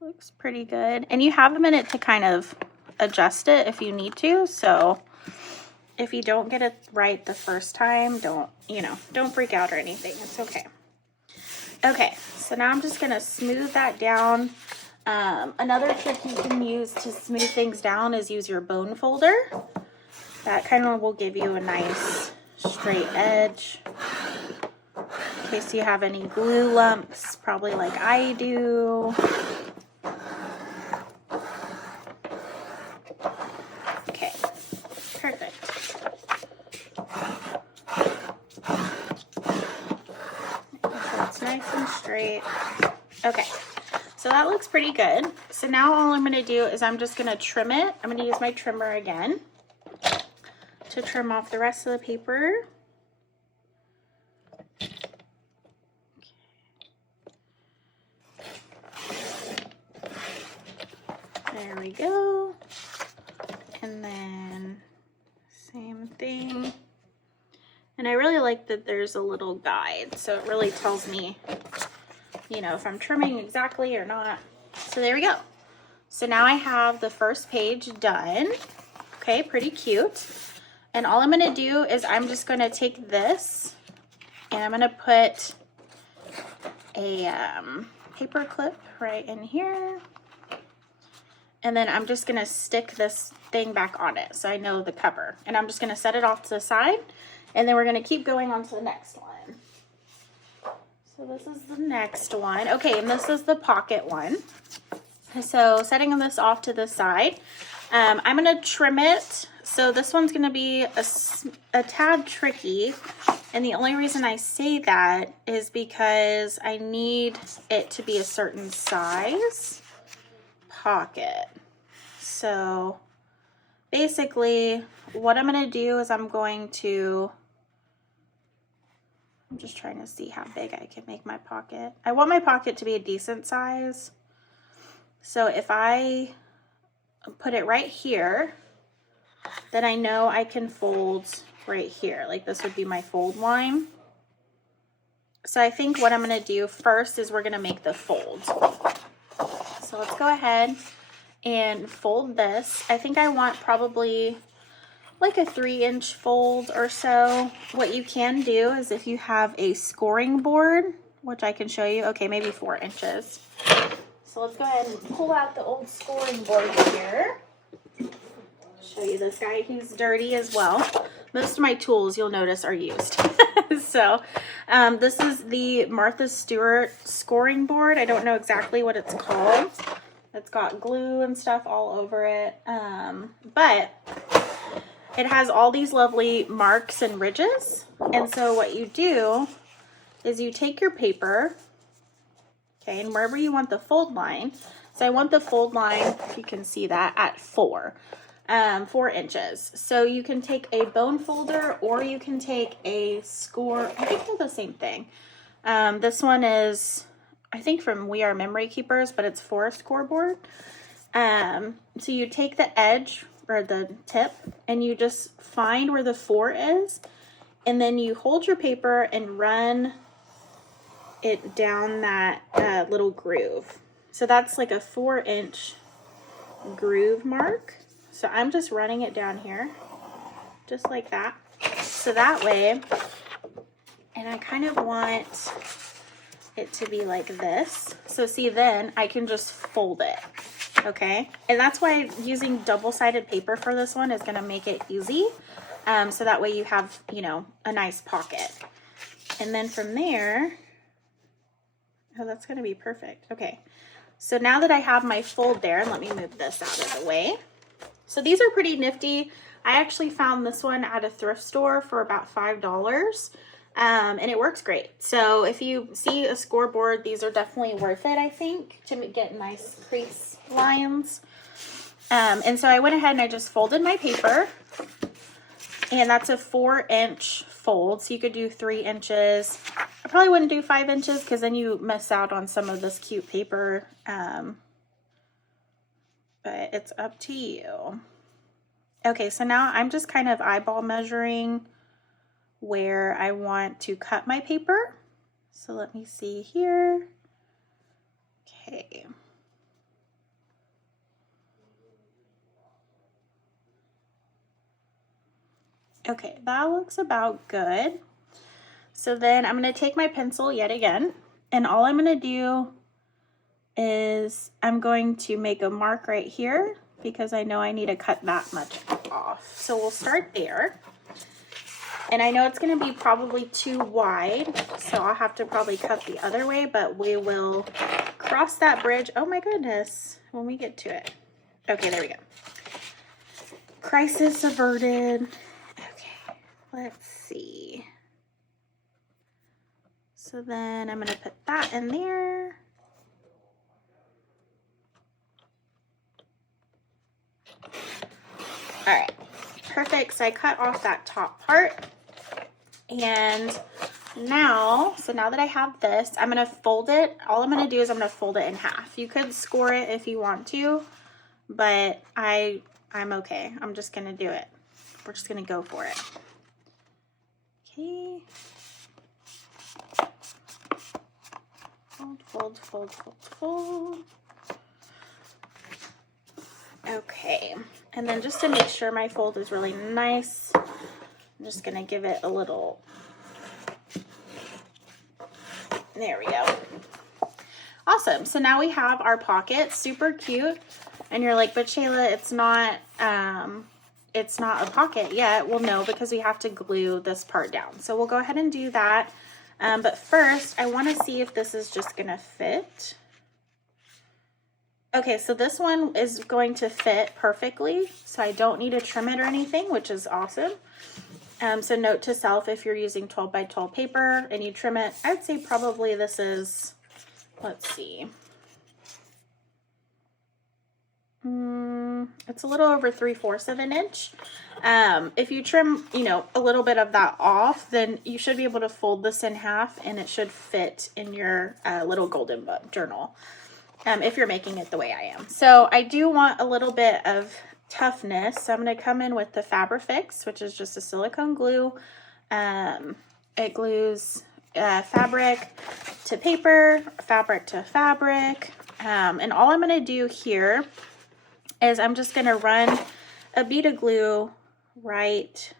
Looks pretty good. And you have a minute to kind of adjust it if you need to. So if you don't get it right the first time, don't freak out or anything. It's okay. Okay, so now I'm just gonna smooth that down. Another trick you can use to smooth things down is use your bone folder. That kind of will give you a nice straight edge. In case you have any glue lumps, probably like I do. Okay, perfect. So it's nice and straight. Okay, so that looks pretty good. So now all I'm gonna do is I'm just gonna trim it. I'm gonna use my trimmer again to trim off the rest of the paper. There we go. And then same thing. And I really like that there's a little guide, so it really tells me, if I'm trimming exactly or not. So there we go. So now I have the first page done. Okay, pretty cute. And all I'm gonna do is I'm just gonna take this and I'm gonna put a paper clip right in here. And then I'm just gonna stick this thing back on it so I know the cover. And I'm just gonna set it off to the side, and then we're gonna keep going on to the next one. So this is the next one. Okay, and this is the pocket one. So setting this off to the side, I'm gonna trim it. So this one's gonna be a tad tricky. And the only reason I say that is because I need it to be a certain size pocket. So basically what I'm going to do is I'm just trying to see how big I can make my pocket. I want my pocket to be a decent size. So if I put it right here, then I know I can fold right here. Like this would be my fold line. So I think what I'm going to do first is we're going to make the fold. So let's go ahead and fold this. I think I want probably like a 3-inch fold or so. What you can do is if you have a scoring board, which I can show you, okay, maybe 4 inches. So let's go ahead and pull out the old scoring board here. Show you this guy, he's dirty as well. Most of my tools, you'll notice, are used. So this is the Martha Stewart scoring board. I don't know exactly what it's called. It's got glue and stuff all over it. But it has all these lovely marks and ridges. And so what you do is you take your paper, okay, and wherever you want the fold line. So I want the fold line, if you can see that, at 4 inches. So you can take a bone folder or you can take a score. I think they're the same thing. This one is, I think, from We Are Memory Keepers, but it's for a scoreboard. So you take the edge or the tip and you just find where the 4 is, and then you hold your paper and run it down that little groove. So that's like a 4-inch groove mark. So I'm just running it down here, just like that. So that way, and I kind of want it to be like this. So see, then I can just fold it, okay? And that's why using double-sided paper for this one is gonna make it easy. So that way you have, a nice pocket. And then from there, oh, that's gonna be perfect. Okay, so now that I have my fold there, and let me move this out of the way. So these are pretty nifty. I actually found this one at a thrift store for about $5. And it works great. So if you see a scoreboard, these are definitely worth it, I think, to get nice crease lines. And so I went ahead and I just folded my paper, and that's a 4-inch fold. So you could do 3 inches. I probably wouldn't do 5 inches because then you miss out on some of this cute paper. But it's up to you. Okay, so now I'm just kind of eyeball measuring where I want to cut my paper. So let me see here. Okay. Okay, that looks about good. So then I'm going to take my pencil yet again, and all I'm going to do is I'm going to make a mark right here because I know I need to cut that much off. So we'll start there. And I know it's going to be probably too wide, so I'll have to probably cut the other way, but we will cross that bridge. Oh my goodness, when we get to it. Okay, there we go. Crisis averted. Okay, let's see. So then I'm going to put that in there. All right, perfect. So I cut off that top part. And now, so now that I have this, I'm going to fold it. All I'm going to do is I'm going to fold it in half. You could score it if you want to, but I'm okay. I'm just going to do it. We're just going to go for it. Okay. Fold, fold, fold, fold, fold. Okay. And then just to make sure my fold is really nice, I'm just going to give it a little, there we go. Awesome. So now we have our pocket, super cute. And you're like, but Shayla, it's not a pocket yet. Well, no, because we have to glue this part down. So we'll go ahead and do that. But first I want to see if this is just going to fit. Okay, so this one is going to fit perfectly. So I don't need to trim it or anything, which is awesome. So note to self, if you're using 12 by 12 paper and you trim it, I'd say probably this is, let's see. It's a little over 3/4 of an inch. If you trim, a little bit of that off, then you should be able to fold this in half and it should fit in your little golden book journal. If you're making it the way I am. So I do want a little bit of toughness. So I'm going to come in with the Fabrifix, which is just a silicone glue. It glues fabric to paper, fabric to fabric. And all I'm going to do here is I'm just going to run a bead of glue right,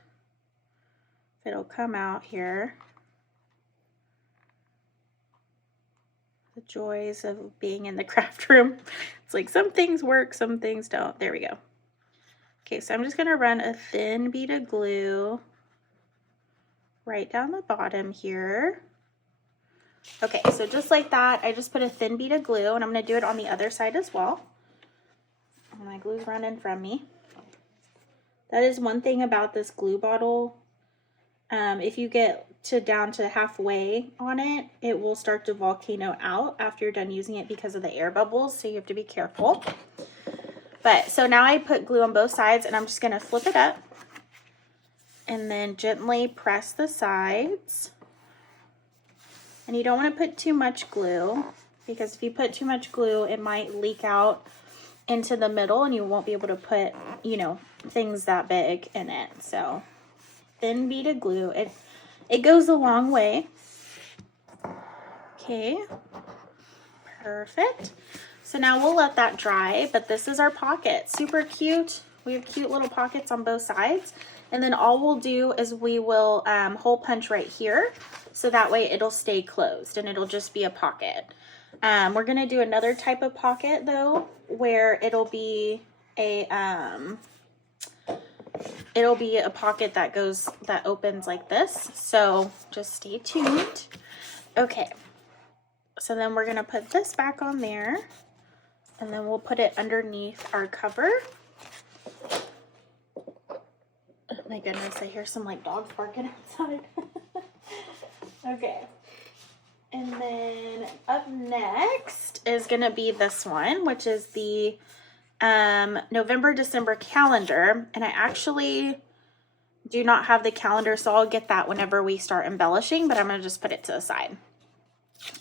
it'll come out here. The joys of being in the craft room. It's like some things work, some things don't. There we go. Okay, so I'm just going to run a thin bead of glue right down the bottom here. Okay, so just like that, I just put a thin bead of glue, and I'm going to do it on the other side as well. My glue's running from me. That is one thing about this glue bottle. If you get down to halfway on it, it will start to volcano out after you're done using it because of the air bubbles, so you have to be careful. But so now I put glue on both sides, and I'm just going to flip it up and then gently press the sides. And you don't want to put too much glue, because if you put too much glue, it might leak out into the middle and you won't be able to put, things that big in it. So thin bead of glue, it goes a long way. Okay, perfect. So now we'll let that dry, but this is our pocket. Super cute. We have cute little pockets on both sides. And then all we'll do is we will hole punch right here, so that way it'll stay closed and it'll just be a pocket. We're gonna do another type of pocket though, where it'll be a pocket that opens like this. So just stay tuned. Okay, so then we're gonna put this back on there, and then we'll put it underneath our cover. Oh my goodness, I hear some like dogs barking outside. Okay. And then up next is going to be this one, which is the November, December calendar. And I actually do not have the calendar, so I'll get that whenever we start embellishing, but I'm going to just put it to the side.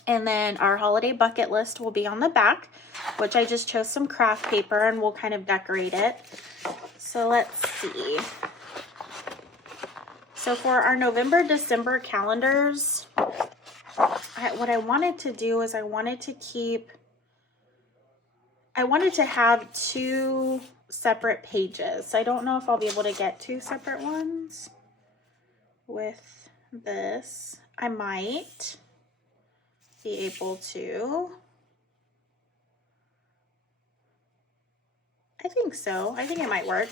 And then our holiday bucket list will be on the back, which I just chose some craft paper and we'll kind of decorate it. So let's see. So for our November, December calendars, what I wanted to do is I wanted to have 2 separate pages. So I don't know if I'll be able to get 2 separate ones with this. I might be able to. I think so. I think it might work.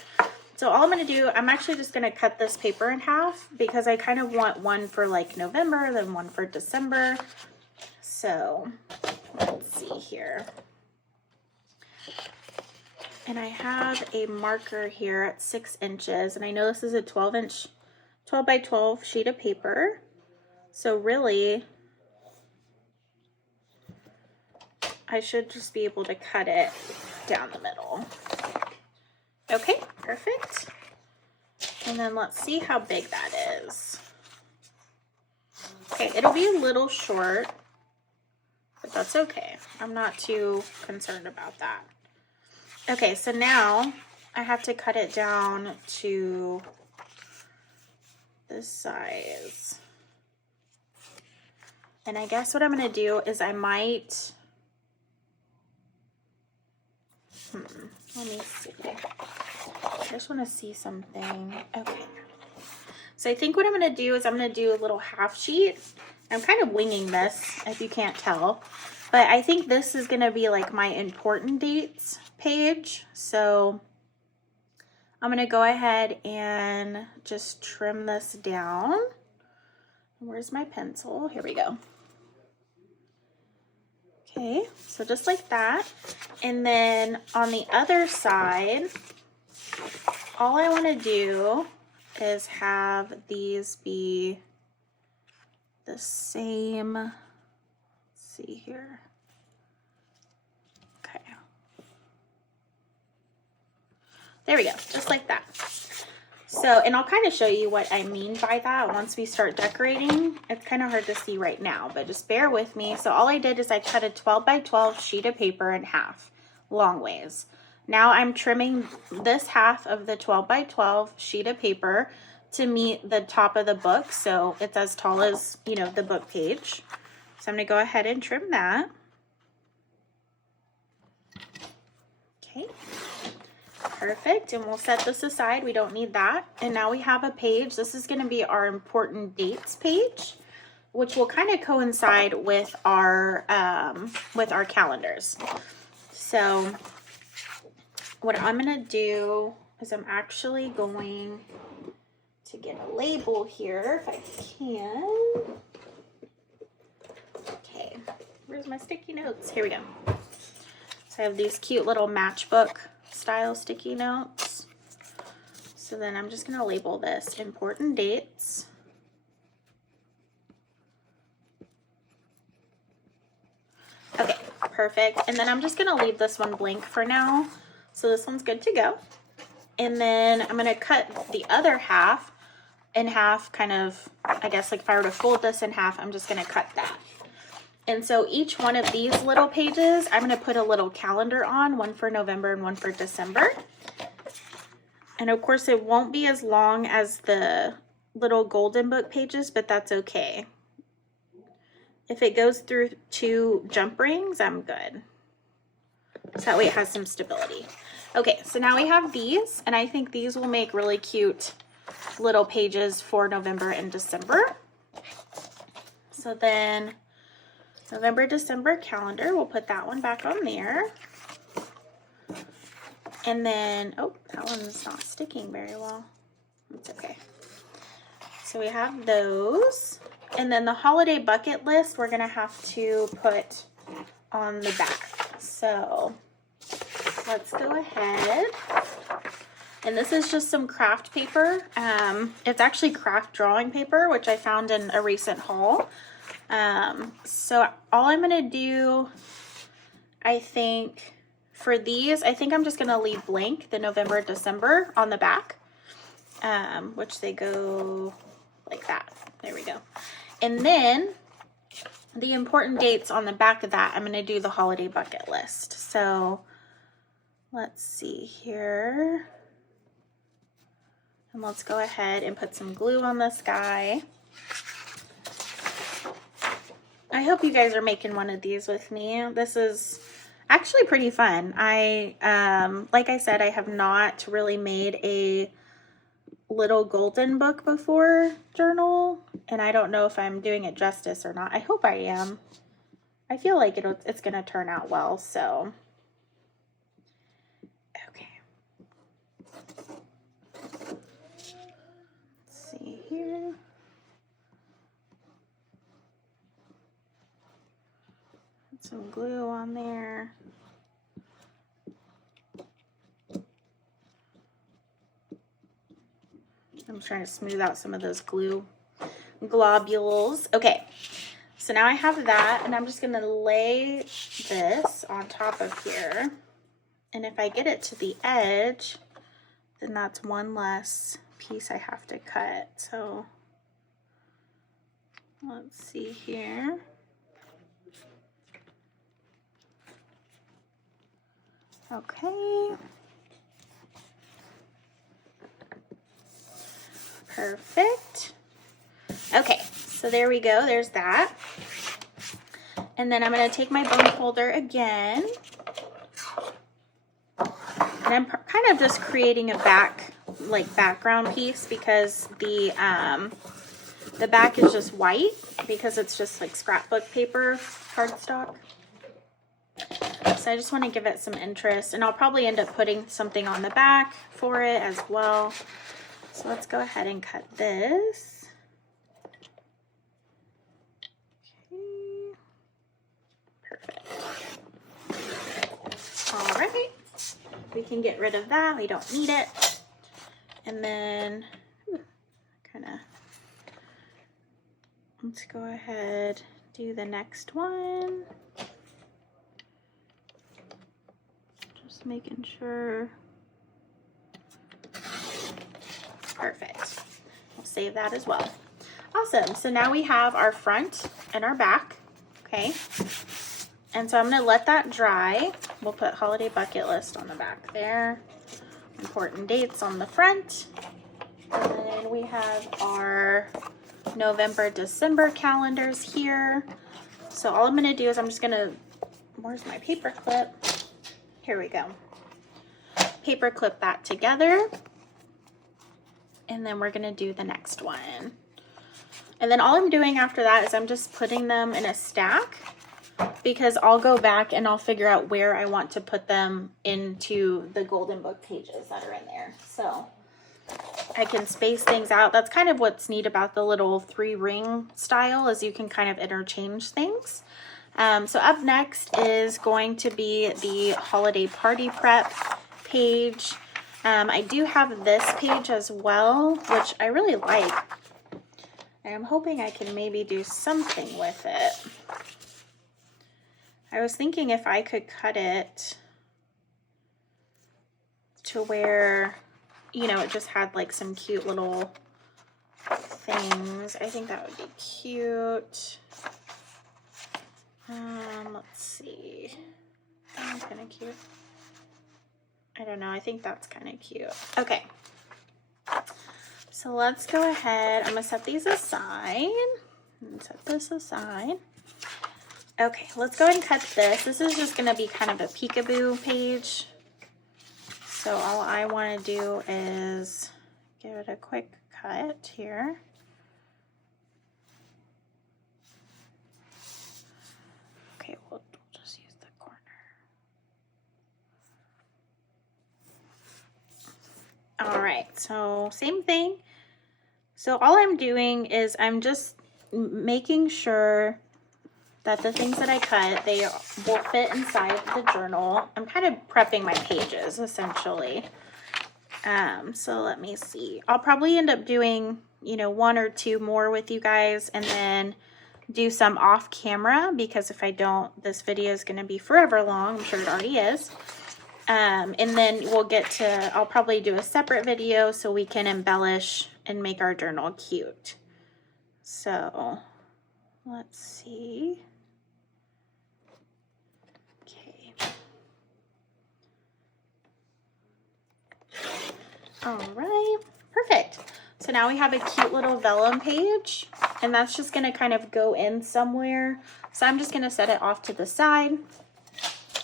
So all I'm going to do, I'm actually just going to cut this paper in half because I kind of want one for like November, then one for December. So let's see here. And I have a marker here at 6 inches, and I know this is a 12 by 12 sheet of paper. So really, I should just be able to cut it down the middle. Okay, perfect. And then let's see how big that is. Okay, it'll be a little short, but that's okay. I'm not too concerned about that. Okay, so now I have to cut it down to this size. And I guess what I'm going to do is I might... let me see. I just want to see something. Okay. So I think what I'm going to do is I'm going to do a little half sheet. I'm kind of winging this, if you can't tell. But I think this is going to be like my important dates page. So I'm going to go ahead and just trim this down. Where's my pencil? Here we go. Okay, so just like that. And then on the other side, all I want to do is have these be the same. Let's see here. Okay. There we go, just like that. So, and I'll kind of show you what I mean by that once we start decorating. It's kind of hard to see right now, but just bear with me. So all I did is I cut a 12 by 12 sheet of paper in half, long ways. Now I'm trimming this half of the 12 by 12 sheet of paper to meet the top of the book. So it's as tall as, you know, the book page. So I'm going to go ahead and trim that. Okay. Perfect, and we'll set this aside. We don't need that. And now we have a page. This is going to be our important dates page, which will kind of coincide with our calendars. So what I'm going to do is I'm actually going to get a label here if I can. Okay, where's my sticky notes? Here we go. So I have these cute little matchbook style sticky notes. So then I'm just going to label this important dates. Okay, perfect. And then I'm just going to leave this one blank for now. So this one's good to go. And then I'm going to cut the other half in half, kind of, I guess like if I were to fold this in half, I'm just going to cut that. And so each one of these little pages, I'm going to put a little calendar on, one for November and one for December. And of course it won't be as long as the little golden book pages, but that's okay. If it goes through 2 jump rings, I'm good. So that way it has some stability. Okay, so now we have these, and I think these will make really cute little pages for November and December. So then November, December calendar, we'll put that one back on there. And then, oh, that one's not sticking very well. It's okay. So we have those. And then the holiday bucket list, we're going to have to put on the back. So let's go ahead. And this is just some craft paper. It's actually craft drawing paper, which I found in a recent haul. So all I'm going to do, I think for these, I think I'm just going to leave blank the November, December on the back, which they go like that. There we go. And then the important dates on the back of that, I'm going to do the holiday bucket list. So let's see here. And let's go ahead and put some glue on this guy. I hope you guys are making one of these with me. This is actually pretty fun. Like I said, I have not really made a little golden book before journal, and I don't know if I'm doing it justice or not. I hope I am. I feel like it's gonna turn out well, so. Okay. Let's see here. Put some glue on there. I'm trying to smooth out some of those glue globules. Okay, so now I have that, and I'm just going to lay this on top of here. And if I get it to the edge, then that's one less piece I have to cut. So let's see here. Okay. Perfect. Okay, so there we go. There's that. And then I'm going to take my bone folder again. And I'm kind of just creating a background piece because the back is just white because it's just like scrapbook paper, cardstock. So I just want to give it some interest, and I'll probably end up putting something on the back for it as well. So let's go ahead and cut this. Okay. Perfect. All right. We can get rid of that. We don't need it. And then let's go ahead, do the next one. Just making sure. Perfect. We'll save that as well. Awesome. So now we have our front and our back. Okay. And so I'm going to let that dry. We'll put holiday bucket list on the back there. Important dates on the front. And then we have our November, December calendars here. So all I'm going to do is I'm just going to, where's my paper clip? Here we go. Paper clip that together. And then we're gonna do the next one. And then all I'm doing after that is I'm just putting them in a stack, because I'll go back and I'll figure out where I want to put them into the golden book pages that are in there. So I can space things out. That's kind of what's neat about the little 3-ring style, is you can kind of interchange things. So up next is going to be the holiday party prep page. I do have this page as well, which I really like. And I'm hoping I can maybe do something with it. I was thinking if I could cut it to where, you know, it just had like some cute little things. I think that would be cute. Let's see. That's kind of cute. I don't know. I think that's kind of cute. Okay. So let's go ahead. I'm going to set these aside. And set this aside. Okay, let's go ahead and cut this. This is just going to be kind of a peekaboo page. So all I want to do is give it a quick cut here. Okay, we'll just use the corner. All right, so same thing. So all I'm doing is I'm just making sure that the things that I cut, they will fit inside the journal. I'm kind of prepping my pages, essentially. So let me see. I'll probably end up doing, you know, 1 or 2 more with you guys, and then do some off camera, because if I don't, this video is going to be forever long. I'm sure it already is. And then we'll get to, I'll probably do a separate video so we can embellish and make our journal cute. So let's see. Okay. All right, perfect. So now we have a cute little vellum page, and that's just going to kind of go in somewhere. So I'm just going to set it off to the side,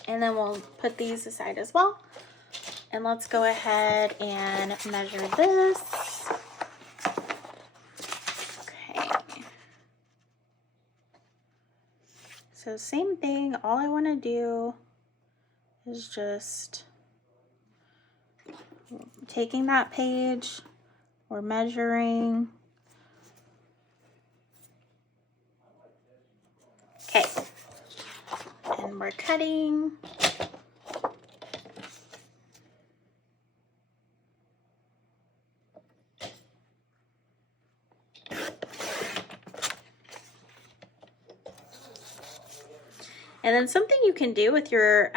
and then we'll put these aside as well. And let's go ahead and measure this. Okay. So same thing, all I want to do is just taking that page, we're measuring. Okay, and we're cutting. And then something you can do with your,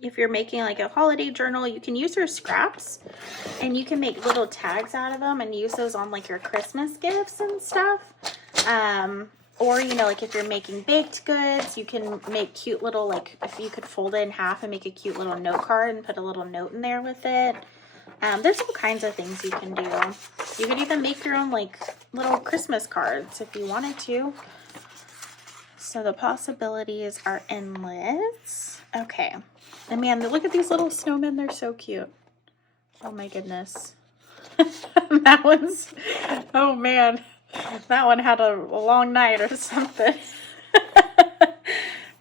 if you're making like a holiday journal, you can use your scraps and you can make little tags out of them and use those on like your Christmas gifts and stuff. Or, you know, like if you're making baked goods, you can make cute little, like if you could fold it in half and make a cute little note card and put a little note in there with it. There's all kinds of things you can do. You could even make your own like little Christmas cards if you wanted to. So the possibilities are endless. Okay. And man, look at these little snowmen. They're so cute. Oh my goodness. That one's, oh man, that one had a long night or something.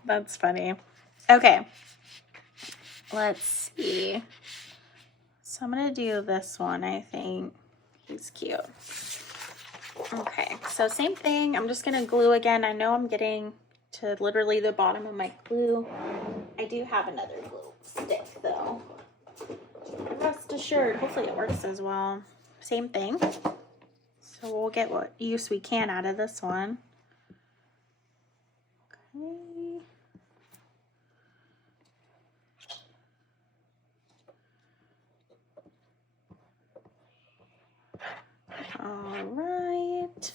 That's funny. Okay. Let's see. So I'm going to do this one, I think. He's cute. Okay, so same thing. I'm just going to glue again. I know I'm getting to literally the bottom of my glue. I do have another glue stick though. Rest assured, hopefully it works as well. Same thing. So we'll get what use we can out of this one. Okay. All right.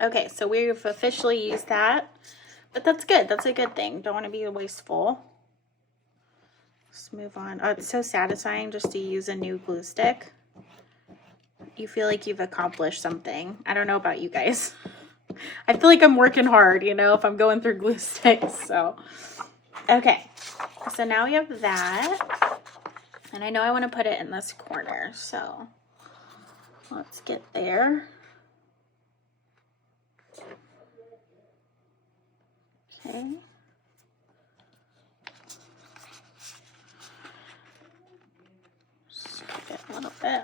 Okay, so we've officially used that, but that's good. That's a good thing. Don't want to be wasteful. Let's move on. Oh, it's so satisfying just to use a new glue stick. You feel like you've accomplished something. I don't know about you guys. I feel like I'm working hard, you know, if I'm going through glue sticks. So, okay. So now we have that. And I know I want to put it in this corner. So let's get there. Okay. Skip it a little bit.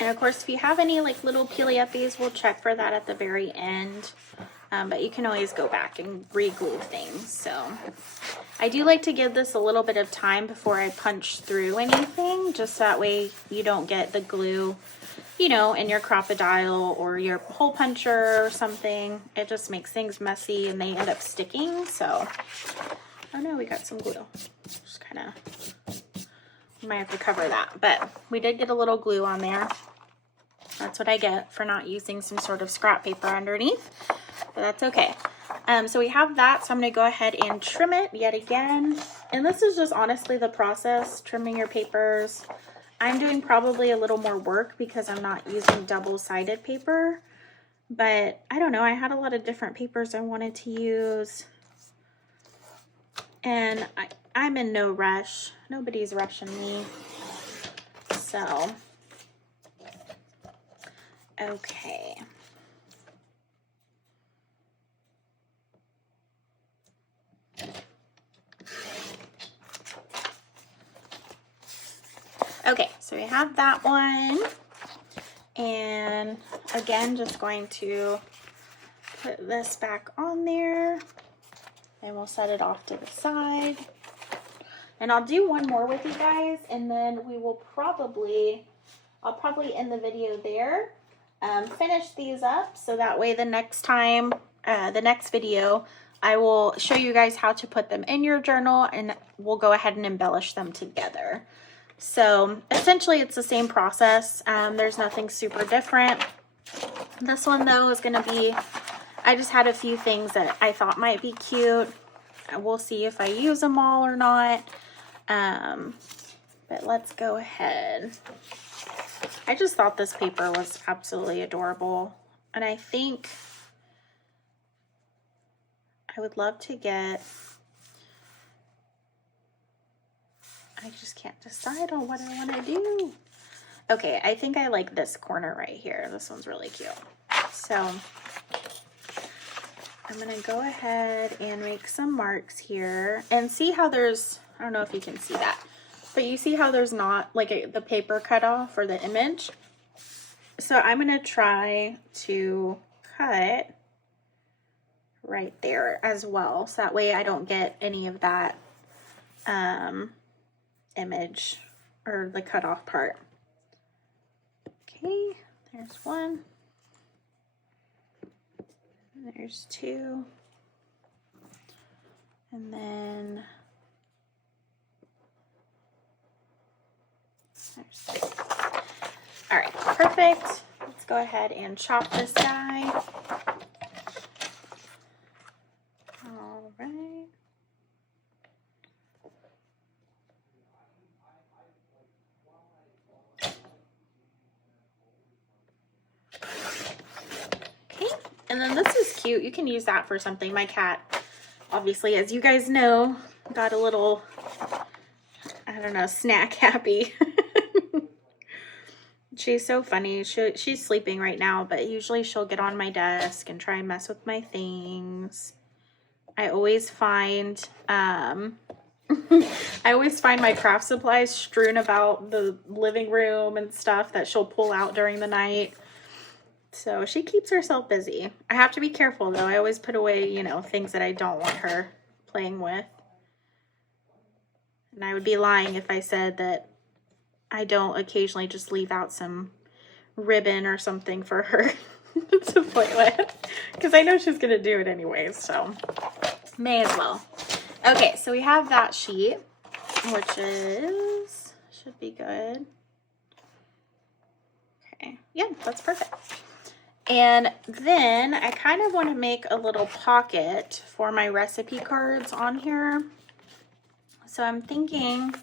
And of course, if you have any like little peely uppies, we'll check for that at the very end. But you can always go back and re-glue things. So I do like to give this a little bit of time before I punch through anything, just that way you don't get the glue, you know, in your crocodile or your hole puncher or something. It just makes things messy and they end up sticking. So, oh no, we got some glue. Just kind of, we might have to cover that. But we did get a little glue on there. That's what I get for not using some sort of scrap paper underneath. But that's okay. So we have that, so I'm going to go ahead and trim it yet again. And this is just honestly the process, trimming your papers. I'm doing probably a little more work because I'm not using double-sided paper. But I don't know, I had a lot of different papers I wanted to use. And I'm in no rush. Nobody's rushing me. So, okay. Okay, so we have that one. And again, just going to put this back on there. And we'll set it off to the side. And I'll do one more with you guys, and then we will I'll probably end the video there. Finish these up, so that way the next time, the next video, I will show you guys how to put them in your journal, and we'll go ahead and embellish them together. So essentially it's the same process. There's nothing super different. This one though is gonna be, I just had a few things that I thought might be cute. We'll see if I use them all or not. But let's go ahead. I just thought this paper was absolutely adorable. And I think I would love to get, I just can't decide on what I want to do. Okay, I think I like this corner right here. This one's really cute. So I'm gonna go ahead and make some marks here and see how there's, I don't know if you can see that, but you see how there's not like the paper cut off or the image. So I'm gonna try to cut right there as well. So that way I don't get any of that image or the cut off part. Okay, there's one. There's two. And then there's three. All right, perfect. Let's go ahead and chop this guy. All right. Okay, and then this is cute. You can use that for something. My cat, obviously, as you guys know, got a little, I don't know, snack happy. She's so funny. She's sleeping right now, but usually she'll get on my desk and try and mess with my things. I always find I always find my craft supplies strewn about the living room and stuff that she'll pull out during the night. So she keeps herself busy. I have to be careful though. I always put away, you know, things that I don't want her playing with. And I would be lying if I said that I don't occasionally just leave out some ribbon or something for her to play with, because I know she's going to do it anyways, so may as well. Okay, so we have that sheet, which should be good. Okay, yeah, that's perfect. And then I kind of want to make a little pocket for my recipe cards on here. So I'm thinking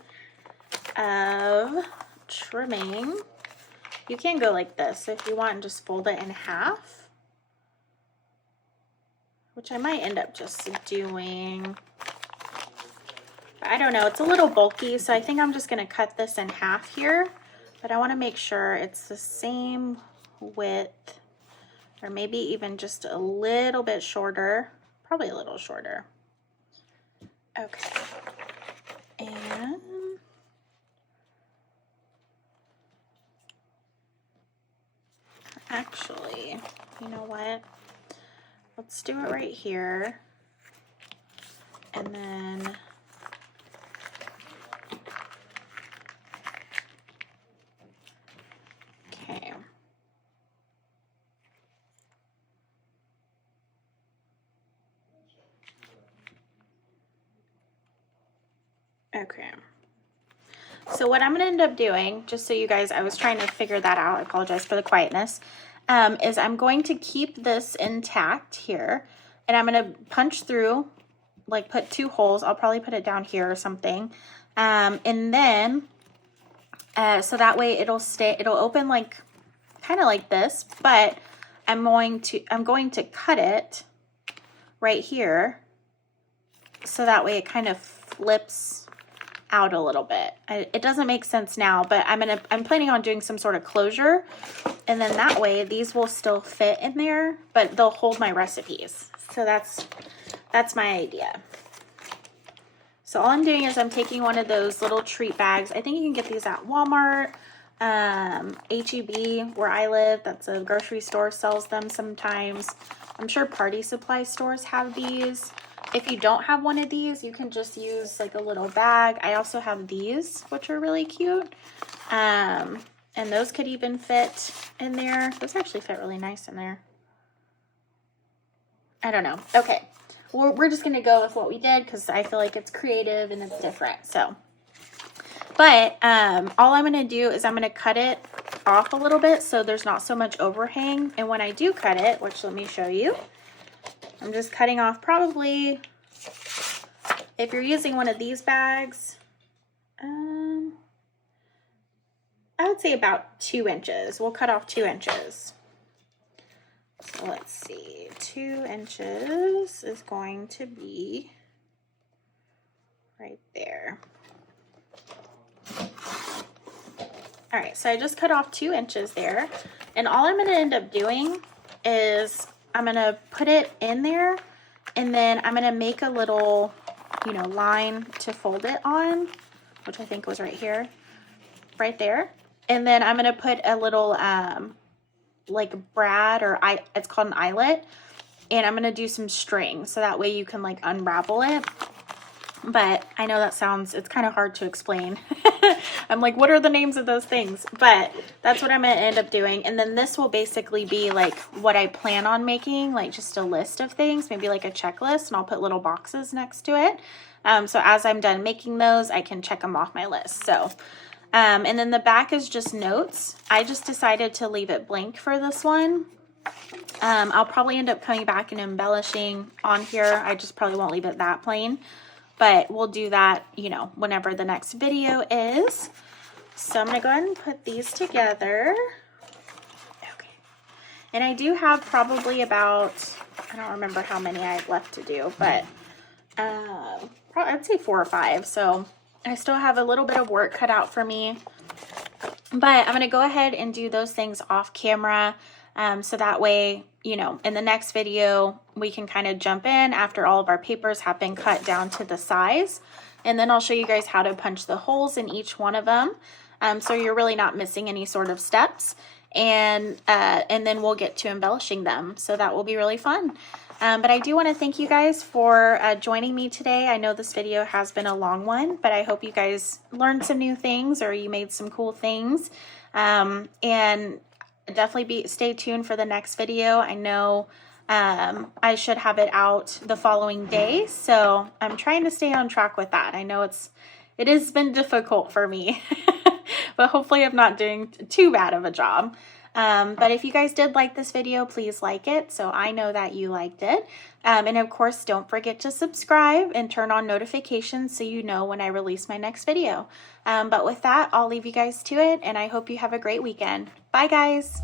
of trimming. You can go like this if you want and just fold it in half, which I might end up just doing. I don't know, it's a little bulky, so I think I'm just going to cut this in half here, but I want to make sure it's the same width, or maybe even just a little bit shorter, probably a little shorter. Okay, and actually, you know what? Let's do it right here. And then okay. Okay. So what I'm going to end up doing, just so you guys, I was trying to figure that out, I apologize for the quietness, is I'm going to keep this intact here, and I'm going to punch through, like put 2 holes. I'll probably put it down here or something. And then, so that way it'll open like, kind of like this, but I'm going to cut it right here. So that way it kind of flips out a little bit. It doesn't make sense now, but I'm planning on doing some sort of closure, and then that way these will still fit in there, but they'll hold my recipes. So that's my idea. So all I'm doing is I'm taking one of those little treat bags. I think you can get these at Walmart, H-E-B, where I live. That's a grocery store, sells them sometimes. I'm sure party supply stores have these. If you don't have one of these, you can just use like a little bag. I also have these, which are really cute. And those could even fit in there. Those actually fit really nice in there. I don't know. Okay. We're just going to go with what we did because I feel like it's creative and it's different. So, but all I'm going to do is I'm going to cut it off a little bit so there's not so much overhang. And when I do cut it, which let me show you, I'm just cutting off probably, if you're using one of these bags, I would say about 2 inches. We'll cut off 2 inches. So let's see, 2 inches is going to be right there. All right, so I just cut off 2 inches there. And all I'm gonna end up doing is I'm gonna put it in there and then I'm gonna make a little, you know, line to fold it on, which I think was right here, right there. And then I'm gonna put a little, like brad, or it's called an eyelet, and I'm gonna do some string so that way you can like unravel it. But I know that sounds, it's kind of hard to explain. I'm like, what are the names of those things? But that's what I'm gonna end up doing. And then this will basically be like what I plan on making, like just a list of things, maybe like a checklist, and I'll put little boxes next to it. So as I'm done making those, I can check them off my list. So and then the back is just notes. I just decided to leave it blank for this one. I'll probably end up coming back and embellishing on here. I just probably won't leave it that plain, but we'll do that, you know, whenever the next video is. So I'm gonna go ahead and put these together. Okay. And I do have probably about, I don't remember how many I have left to do, but probably I'd say 4 or 5. So I still have a little bit of work cut out for me, but I'm going to go ahead and do those things off camera. So that way, you know, in the next video, we can kind of jump in after all of our papers have been cut down to the size. And then I'll show you guys how to punch the holes in each one of them. So you're really not missing any sort of steps. And then we'll get to embellishing them. So that will be really fun. But I do want to thank you guys for joining me today. I know this video has been a long one, but I hope you guys learned some new things or you made some cool things. And definitely stay tuned for the next video. I know I should have it out the following day, so I'm trying to stay on track with that. I know it has been difficult for me, but hopefully I'm not doing too bad of a job. But if you guys did like this video, please like it so I know that you liked it. And of course, don't forget to subscribe and turn on notifications so you know when I release my next video. But with that, I'll leave you guys to it, and I hope you have a great weekend. Bye, guys.